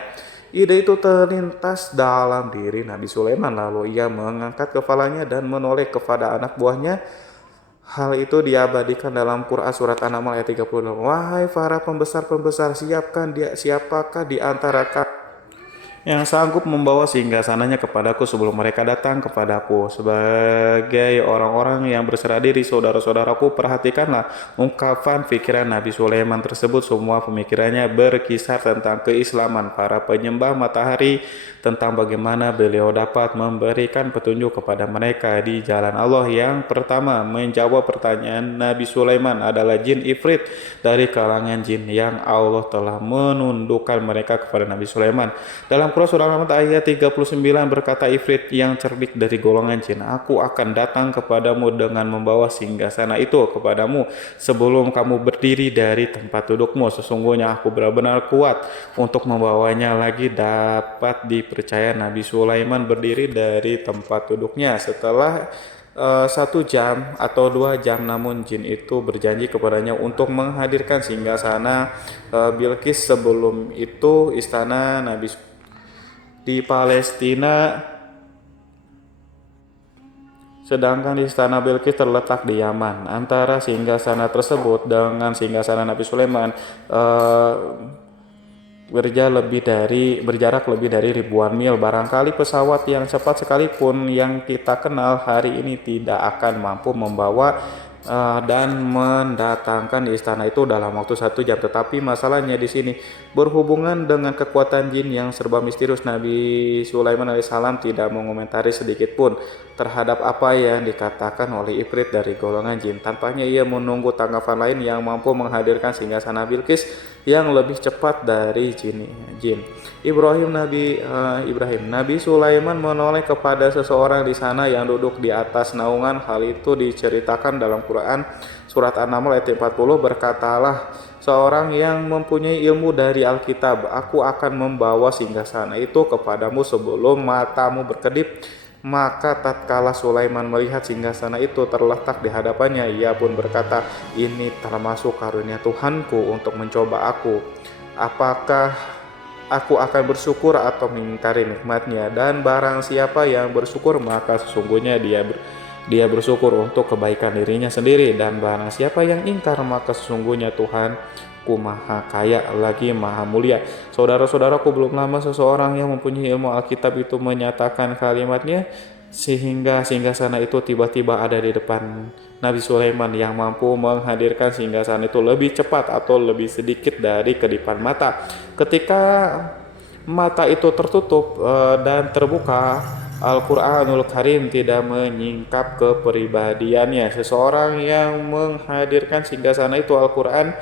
Ide itu terlintas dalam diri Nabi Sulaiman, lalu ia mengangkat kepalanya dan menoleh kepada anak buahnya. Hal itu diabadikan dalam Quran surat An-Naml ayat 36. Wahai para pembesar-pembesar, siapakah di antara kalian yang sanggup membawa singgasananya kepadaku sebelum mereka datang kepadaku. Sebagai orang-orang yang berserah diri, saudara-saudaraku, perhatikanlah ungkapan pikiran Nabi Sulaiman tersebut. Semua pemikirannya berkisar tentang keislaman para penyembah matahari, tentang bagaimana beliau dapat memberikan petunjuk kepada mereka di jalan Allah. Yang pertama menjawab pertanyaan Nabi Sulaiman adalah jin Ifrit dari kalangan jin yang Allah telah menundukkan mereka kepada Nabi Sulaiman. Dalam Quran surah Al-An'am ayat 39 berkata Ifrit yang cerdik dari golongan jin, aku akan datang kepadamu dengan membawa singgasana itu kepadamu sebelum kamu berdiri dari tempat dudukmu. Sesungguhnya aku benar-benar kuat untuk membawanya lagi. Dapat dipercaya Nabi Sulaiman berdiri dari tempat duduknya setelah 1 jam atau 2 jam, namun jin itu berjanji kepadanya untuk menghadirkan singgasana Bilqis. Sebelum itu istana Nabi di Palestina, sedangkan istana Bilqis terletak di Yaman. Antara singgasana tersebut dengan singgasana Nabi Sulaiman berjarak lebih dari ribuan mil. Barangkali pesawat yang cepat sekalipun yang kita kenal hari ini tidak akan mampu membawa dan mendatangkan di istana itu dalam waktu 1 jam. Tetapi masalahnya di sini berhubungan dengan kekuatan jin yang serba misterius. Nabi Sulaiman alaihissalam tidak mengomentari sedikit pun terhadap apa yang dikatakan oleh Ifrit dari golongan jin. Tampaknya ia menunggu tanggapan lain yang mampu menghadirkan singgasana Bilqis yang lebih cepat dari jin. Nabi Sulaiman menoleh kepada seseorang di sana yang duduk di atas naungan. Hal itu diceritakan dalam Quran surat An-Naml ayat 40. Berkatalah seorang yang mempunyai ilmu dari Alkitab, aku akan membawa singgasana itu kepadamu sebelum matamu berkedip. Maka tatkala Sulaiman melihat singgasana itu terletak di hadapannya, ia pun berkata, ini termasuk karunia Tuhanku untuk mencoba aku. Apakah aku akan bersyukur atau mengingkari nikmatnya? Dan barang siapa yang bersyukur, maka sesungguhnya dia bersyukur untuk kebaikan dirinya sendiri. Dan barang siapa yang ingkar, maka sesungguhnya Tuhanku maha kaya lagi maha mulia. Saudara-saudaraku, belum lama seseorang yang mempunyai ilmu Alkitab itu menyatakan kalimatnya, sehingga singgasana itu tiba-tiba ada di depan Nabi Sulaiman yang mampu menghadirkan singgasana itu lebih cepat atau lebih sedikit dari kedipan mata. Ketika mata itu tertutup dan terbuka, Al-Quranul Karim tidak menyingkap kepribadiannya. Seseorang yang menghadirkan singgasana itu, Al-Quran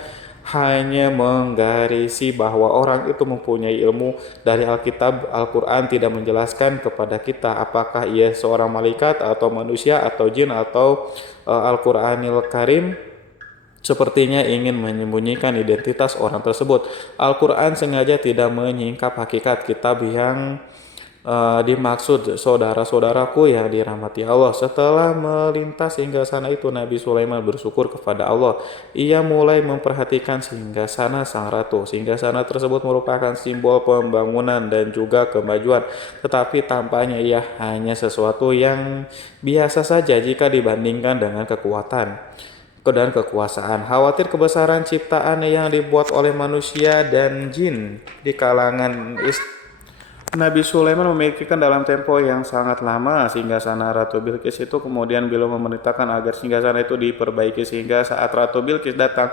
hanya menggarisi bahwa orang itu mempunyai ilmu dari Alkitab. Al-Quran tidak menjelaskan kepada kita apakah ia seorang malaikat atau manusia atau jin atau Al-Quranul Karim sepertinya ingin menyembunyikan identitas orang tersebut. Al-Quran sengaja tidak menyingkap hakikat kitab yang dimaksud. Saudara-saudaraku yang dirahmati Allah, setelah melintas singgasana itu, Nabi Sulaiman bersyukur kepada Allah. Ia mulai memperhatikan singgasana sang ratu. Singgasana tersebut merupakan simbol pembangunan dan juga kemajuan, tetapi tampaknya ia hanya sesuatu yang biasa saja jika dibandingkan dengan kekuatan dan kekuasaan. Khawatir kebesaran ciptaan yang dibuat oleh manusia dan jin di kalangan Nabi Sulaiman memikirkan dalam tempo yang sangat lama singgasana Ratu Bilqis itu. Kemudian beliau memerintahkan agar singgasana itu diperbaiki sehingga saat Ratu Bilqis datang,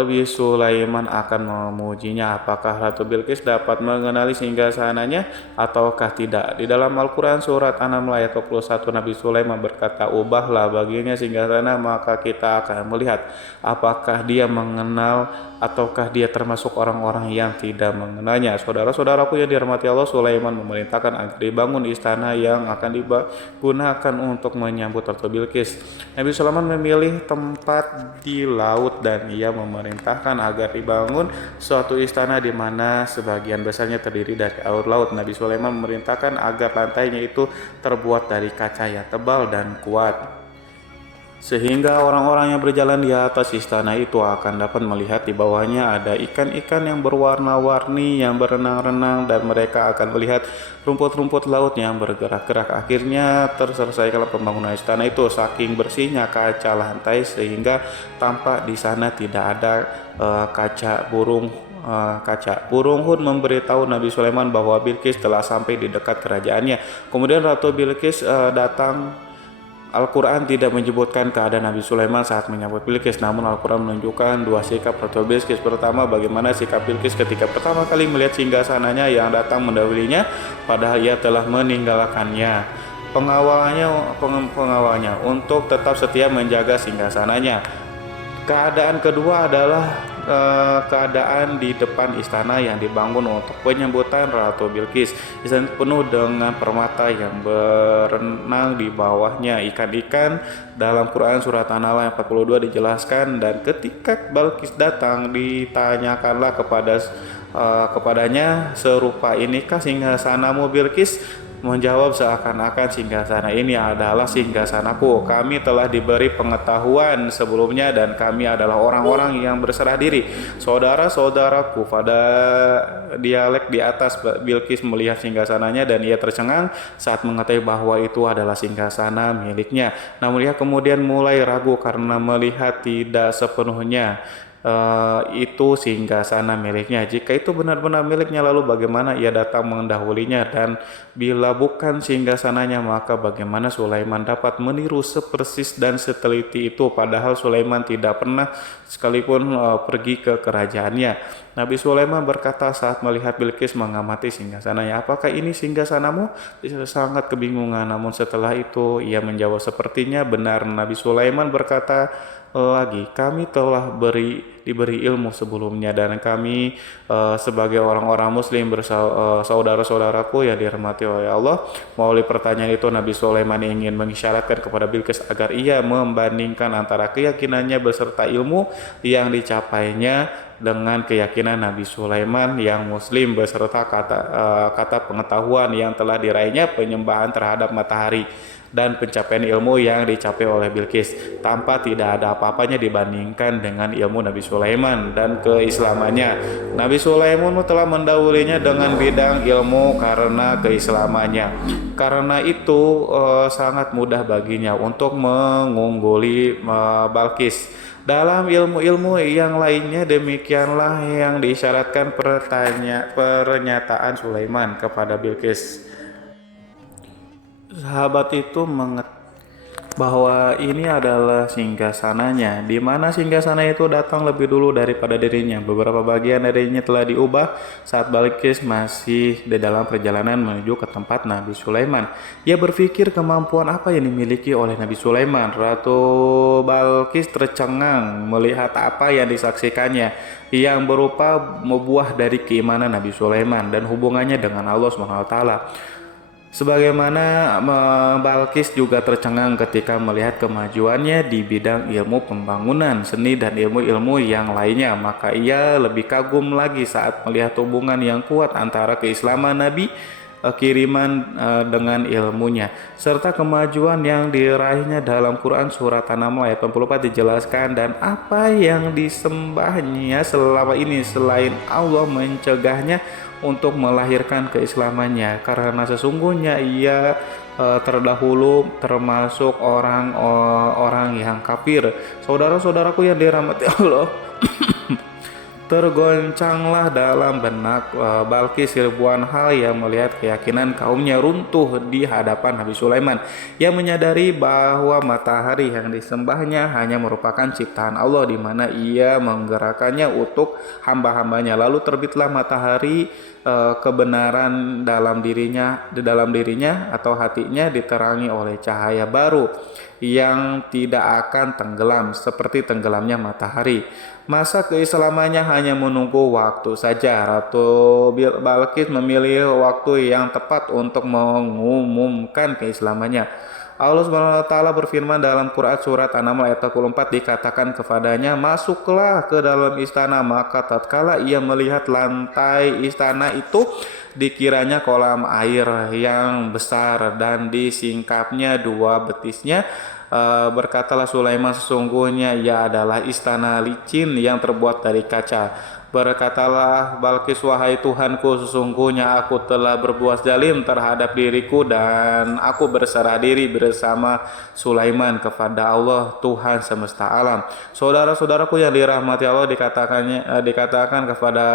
lebih Sulaiman akan memujinya. Apakah Ratu Bilqis dapat mengenali singgasananya ataukah tidak? Di dalam Al-Quran surat An-Naml ayat 21 Nabi Sulaiman berkata, ubahlah baginya singgasana maka kita akan melihat apakah dia mengenal ataukah dia termasuk orang-orang yang tidak mengenalnya. Saudara-saudaraku yang dirahmati Allah, Sulaiman memerintahkan agar dibangun istana yang akan digunakan untuk menyambut Ratu Bilqis. Nabi Sulaiman memilih tempat di laut dan ia memerintahkan agar dibangun suatu istana di mana sebagian besarnya terdiri dari air laut. Nabi Sulaiman memerintahkan agar lantainya itu terbuat dari kaca yang tebal dan kuat, sehingga orang-orang yang berjalan di atas istana itu akan dapat melihat di bawahnya ada ikan-ikan yang berwarna-warni yang berenang-renang, dan mereka akan melihat rumput-rumput laut yang bergerak-gerak. Akhirnya terselesaikan pembangunan istana itu. Saking bersihnya kaca lantai sehingga tampak di sana tidak ada kaca burung kaca. Burung Hud memberitahu Nabi Sulaiman bahwa Bilqis telah sampai di dekat kerajaannya. Kemudian Ratu Bilqis datang. Al-Quran tidak menyebutkan keadaan Nabi Sulaiman saat menyambut Bilqis, namun Al-Quran menunjukkan dua sikap Ratu Bilqis. Pertama, bagaimana sikap Bilqis ketika pertama kali melihat singgasananya yang datang mendahulunya, padahal ia telah meninggalkannya. Pengawalnya untuk tetap setia menjaga singgasananya. Keadaan kedua adalah keadaan di depan istana yang dibangun untuk penyambutan Ratu Bilqis. Istana penuh dengan permata yang berenang di bawahnya ikan-ikan. Dalam Quran surat An-Nahl ayat 42 dijelaskan, dan ketika Bilqis datang ditanyakanlah kepadanya, serupa inikah singgasanamu Bilqis? Menjawab seakan-akan singgasana ini adalah singgasanaku. Kami telah diberi pengetahuan sebelumnya dan kami adalah orang-orang yang berserah diri. Saudara-saudaraku pada dialek di atas. Bilqis melihat singgasananya dan ia tercengang saat mengetahui bahwa itu adalah singgasana miliknya. Namun ia kemudian mulai ragu karena melihat tidak sepenuhnya itu singgasana miliknya. Jika itu benar-benar miliknya, lalu bagaimana ia datang mendahulinya? Dan bila bukan singgasananya, maka bagaimana Sulaiman dapat meniru sepersis dan seteliti itu, padahal Sulaiman tidak pernah sekalipun pergi ke kerajaannya. Nabi Sulaiman berkata saat melihat Bilqis mengamati singgasananya, "Apakah ini singgasanamu?" Dia sangat kebingungan, namun setelah itu ia menjawab, "Sepertinya benar." Nabi Sulaiman berkata lagi, "Kami telah diberi ilmu sebelumnya dan kami sebagai orang-orang muslim saudara-saudaraku yang dirahmati oleh Allah." Melalui pertanyaan itu Nabi Sulaiman ingin mengisyaratkan kepada Bilqis agar ia membandingkan antara keyakinannya beserta ilmu yang dicapainya dengan keyakinan Nabi Sulaiman yang muslim beserta kata pengetahuan yang telah diraihnya penyembahan terhadap matahari dan pencapaian ilmu yang dicapai oleh Bilqis, tanpa tidak ada apa-apanya dibandingkan dengan ilmu Nabi Sulaiman dan keislamannya. Nabi Sulaiman telah mendahulunya dengan bidang ilmu karena keislamannya. Karena itu sangat mudah baginya untuk mengungguli Bilqis. Dalam ilmu-ilmu yang lainnya, demikianlah yang diisyaratkan pernyataan Sulaiman kepada Bilqis. Sahabat itu bahwa ini adalah singgasananya, di mana singgasana itu datang lebih dulu daripada dirinya. Beberapa bagian darinya telah diubah saat Bilqis masih di dalam perjalanan menuju ke tempat Nabi Sulaiman. Ia berpikir kemampuan apa yang dimiliki oleh Nabi Sulaiman. Ratu Bilqis tercengang melihat apa yang disaksikannya, yang berupa buah dari keimanan Nabi Sulaiman dan hubungannya dengan Allah SWT. Sebagaimana Bilqis juga tercengang ketika melihat kemajuannya di bidang ilmu pembangunan, seni, dan ilmu-ilmu yang lainnya. Maka ia lebih kagum lagi saat melihat hubungan yang kuat antara keislaman Nabi kiriman dengan ilmunya, serta kemajuan yang diraihnya. Dalam Quran surat An-Nahl ayat 84 dijelaskan, dan apa yang disembahnya selama ini selain Allah mencegahnya untuk melahirkan keislamannya, karena sesungguhnya ia terdahulu termasuk orang-orang yang kafir. Saudara-saudaraku yang dirahmati Allah, tergoncanglah dalam benak Bilqis ribuan hal yang melihat keyakinan kaumnya runtuh di hadapan Nabi Sulaiman, yang menyadari bahwa matahari yang disembahnya hanya merupakan ciptaan Allah, di mana ia menggerakkannya untuk hamba-hambanya. Lalu terbitlah matahari, kebenaran di dalam dirinya atau hatinya diterangi oleh cahaya baru yang tidak akan tenggelam seperti tenggelamnya matahari. Masa keislamannya hanya menunggu waktu saja. Ratu Bilqis memilih waktu yang tepat untuk mengumumkan keislamannya. Allah SWT berfirman dalam Quran surat An-Nahl ayat 44, dikatakan kepadanya, "Masuklah ke dalam istana." Maka tatkala ia melihat lantai istana itu, dikiranya kolam air yang besar dan disingkapnya dua betisnya. Berkatalah Sulaiman, "Sesungguhnya ia adalah istana licin yang terbuat dari kaca." Berkatalah Balkis, wahai Tuhanku, sesungguhnya aku telah berbuat zalim terhadap diriku dan aku berserah diri bersama Sulaiman kepada Allah Tuhan semesta alam. Saudara-saudaraku yang dirahmati Allah, dikatakan kepada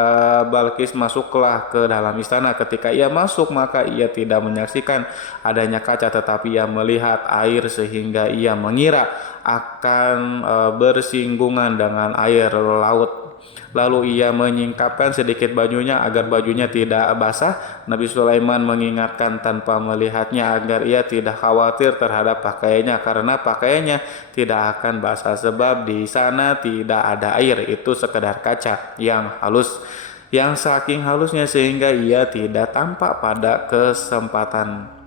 Balkis, masuklah ke dalam istana. Ketika ia masuk, maka ia tidak menyaksikan adanya kaca, tetapi ia melihat air sehingga ia mengira akan bersinggungan dengan air laut. Lalu ia menyingkapkan sedikit bajunya agar bajunya tidak basah. Nabi Sulaiman mengingatkan tanpa melihatnya agar ia tidak khawatir terhadap pakaiannya, karena pakaiannya tidak akan basah sebab di sana tidak ada air, itu sekedar kaca yang halus, yang saking halusnya sehingga ia tidak tampak.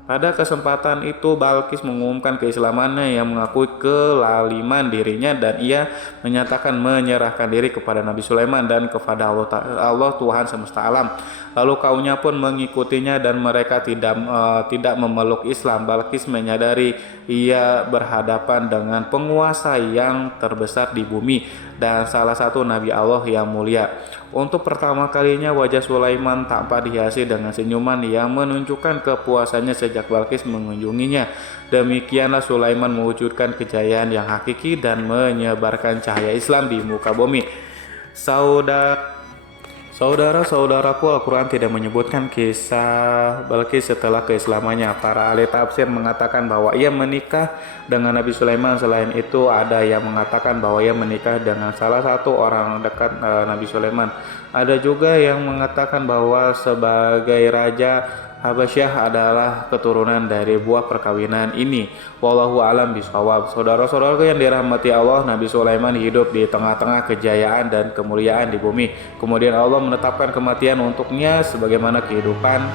Pada kesempatan itu Balkis mengumumkan keislamannya yang mengakui kelaliman dirinya, dan ia menyatakan menyerahkan diri kepada Nabi Sulaiman dan kepada Allah Tuhan semesta alam. Lalu kaumnya pun mengikutinya dan mereka tidak memeluk Islam. Balkis menyadari ia berhadapan dengan penguasa yang terbesar di bumi dan salah satu Nabi Allah yang mulia. Untuk pertama kalinya wajah Sulaiman tampak dihiasi dengan senyuman yang menunjukkan kepuasannya sejak Balkis mengunjunginya. Demikianlah Sulaiman mewujudkan kejayaan yang hakiki dan menyebarkan cahaya Islam di muka bumi. Saudara-saudaraku, Al-Quran tidak menyebutkan kisah Balkis setelah keislamannya. Para ahli tafsir mengatakan bahwa ia menikah dengan Nabi Sulaiman. Selain itu, ada yang mengatakan bahwa ia menikah dengan salah satu orang dekat Nabi Sulaiman. Ada juga yang mengatakan bahwa sebagai raja Habasyah adalah keturunan dari buah perkawinan ini. Wallahu alam bishawab. Saudara-saudaraku yang dirahmati Allah, Nabi Sulaiman hidup di tengah-tengah kejayaan dan kemuliaan di bumi. Kemudian Allah menetapkan kematian untuknya, sebagaimana kehidupan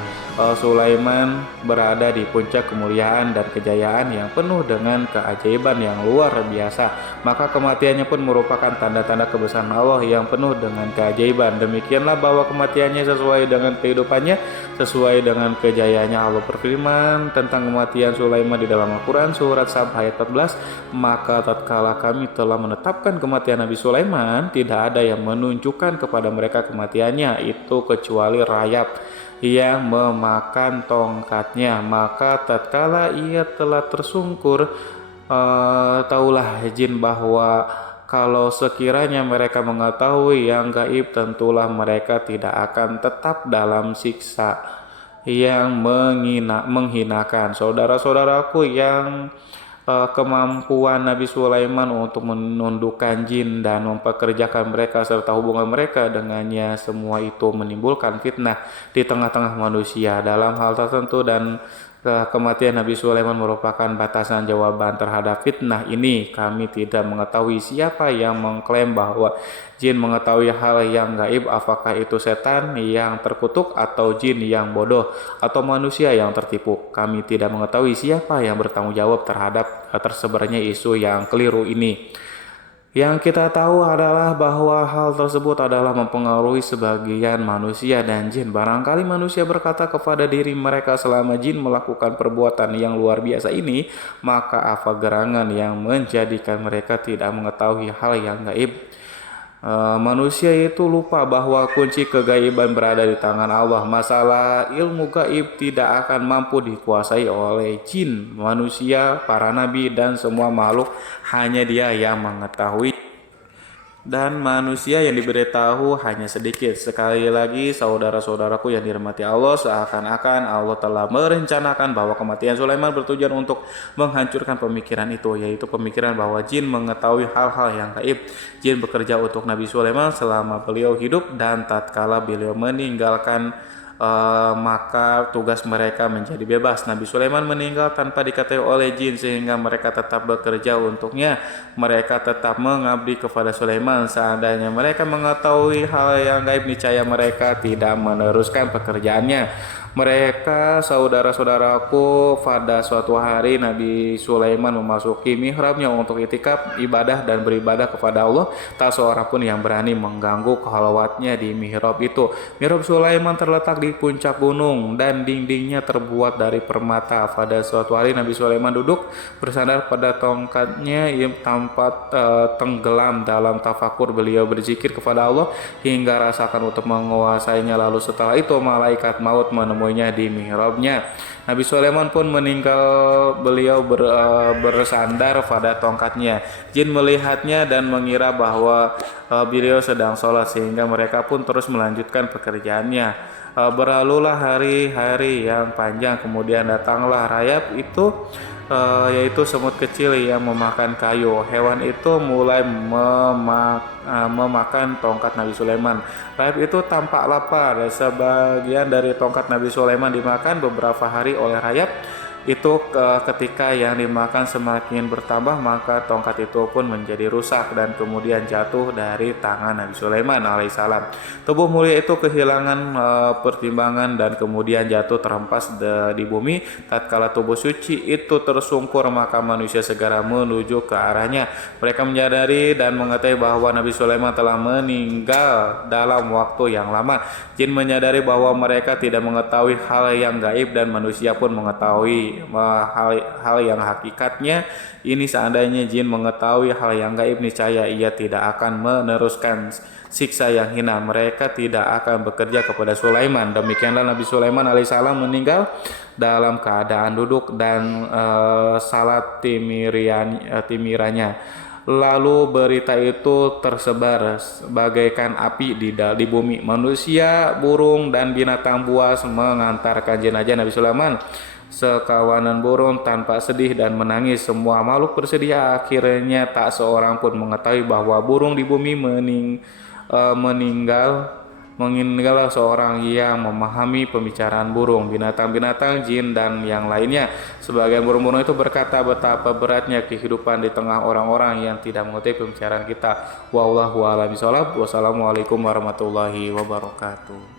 Sulaiman berada di puncak kemuliaan dan kejayaan yang penuh dengan keajaiban yang luar biasa. Maka kematiannya pun merupakan tanda-tanda kebesaran Allah yang penuh dengan keajaiban. Demikianlah bahwa kematiannya sesuai dengan kehidupannya, sesuai dengan kejayaannya. Allah berfirman tentang kematian Sulaiman di dalam Al-Quran surat Sab ayat 14, maka tatkala kami telah menetapkan kematian Nabi Sulaiman, tidak ada yang menunjukkan kepada mereka kematiannya itu kecuali rayap yang memakan tongkatnya. Maka tatkala ia telah tersungkur, taulah jin bahwa kalau sekiranya mereka mengetahui yang gaib, tentulah mereka tidak akan tetap dalam siksa yang menghinakan. Saudara-saudaraku yang kemampuan Nabi Sulaiman untuk menundukkan jin dan mempekerjakan mereka serta hubungan mereka dengannya, semua itu menimbulkan fitnah di tengah-tengah manusia dalam hal tertentu, dan kematian Nabi Sulaiman merupakan batasan jawaban terhadap fitnah ini. Kami tidak mengetahui siapa yang mengklaim bahwa jin mengetahui hal yang gaib, apakah itu setan yang terkutuk atau jin yang bodoh atau manusia yang tertipu. Kami tidak mengetahui siapa yang bertanggung jawab terhadap tersebarnya isu yang keliru ini. Yang kita tahu adalah bahwa hal tersebut adalah mempengaruhi sebagian manusia dan jin. Barangkali manusia berkata kepada diri mereka, selama jin melakukan perbuatan yang luar biasa ini, maka apa gerangan yang menjadikan mereka tidak mengetahui hal yang gaib? Manusia itu lupa bahwa kunci kegaiban berada di tangan Allah. Masalah ilmu gaib tidak akan mampu dikuasai oleh jin, manusia, para nabi, dan semua makhluk. Hanya Dia yang mengetahui, dan manusia yang diberitahu hanya sedikit. Sekali lagi, saudara-saudaraku yang dirahmati Allah, seakan-akan Allah telah merencanakan bahwa kematian Sulaiman bertujuan untuk menghancurkan pemikiran itu, yaitu pemikiran bahwa jin mengetahui hal-hal yang gaib. Jin bekerja untuk Nabi Sulaiman selama beliau hidup, dan tatkala beliau meninggalkan maka tugas mereka menjadi bebas. Nabi Sulaiman meninggal tanpa diketahui oleh jin, sehingga mereka tetap bekerja untuknya. Mereka tetap mengabdi kepada Sulaiman. Seandainya mereka mengetahui hal yang gaib, niscaya mereka tidak meneruskan pekerjaannya. Mereka saudara-saudaraku, pada suatu hari Nabi Sulaiman memasuki mihrabnya untuk itikaf, ibadah dan beribadah kepada Allah. Tak seorang pun yang berani mengganggu khalwatnya di mihrab itu. Mihrab Sulaiman terletak di puncak gunung dan dindingnya terbuat dari permata. Pada suatu hari Nabi Sulaiman duduk bersandar pada tongkatnya yang tampak tenggelam dalam tafakur. Beliau berzikir kepada Allah hingga rasakan untuk menguasainya. Lalu setelah itu malaikat maut menemuinya di mihrabnya. Nabi Sulaiman pun meninggal, beliau bersandar pada tongkatnya. Jin melihatnya dan mengira bahwa beliau sedang sholat, sehingga mereka pun terus melanjutkan pekerjaannya. Berlalulah hari-hari yang panjang, kemudian datanglah rayap itu, yaitu semut kecil yang memakan kayu. Hewan itu mulai memakan tongkat Nabi Sulaiman. Rayap itu tampak lapar. Sebagian dari tongkat Nabi Sulaiman dimakan beberapa hari oleh rayap itu. Ketika yang dimakan semakin bertambah, maka tongkat itu pun menjadi rusak dan kemudian jatuh dari tangan Nabi Sulaiman alaihissalam. Tubuh mulia itu kehilangan pertimbangan dan kemudian jatuh terhempas di bumi. Tatkala tubuh suci itu tersungkur, maka manusia segera menuju ke arahnya. Mereka menyadari dan mengetahui bahwa Nabi Sulaiman telah meninggal dalam waktu yang lama. Jin menyadari bahwa mereka tidak mengetahui hal yang gaib dan manusia pun mengetahui hal yang hakikatnya. Ini seandainya jin mengetahui hal yang gaib, niscaya ia tidak akan meneruskan siksa yang hina. Mereka tidak akan bekerja kepada Sulaiman. Demikianlah Nabi Sulaiman alaihissalam meninggal dalam keadaan duduk dan salat timiranya. Lalu berita itu tersebar bagaikan api di bumi. Manusia, burung, dan binatang buas mengantarkan jenazah Nabi Sulaiman. Sekawanan burung tanpa sedih dan menangis. Semua makhluk bersedih. Akhirnya tak seorang pun mengetahui bahwa burung di bumi meninggal seorang yang memahami pembicaraan burung, binatang-binatang, jin, dan yang lainnya. Sebagian burung-burung itu berkata betapa beratnya kehidupan di tengah orang-orang yang tidak mengetahui pembicaraan kita. Wallahu a'lam bishawab. Wassalamualaikum warahmatullahi wabarakatuh.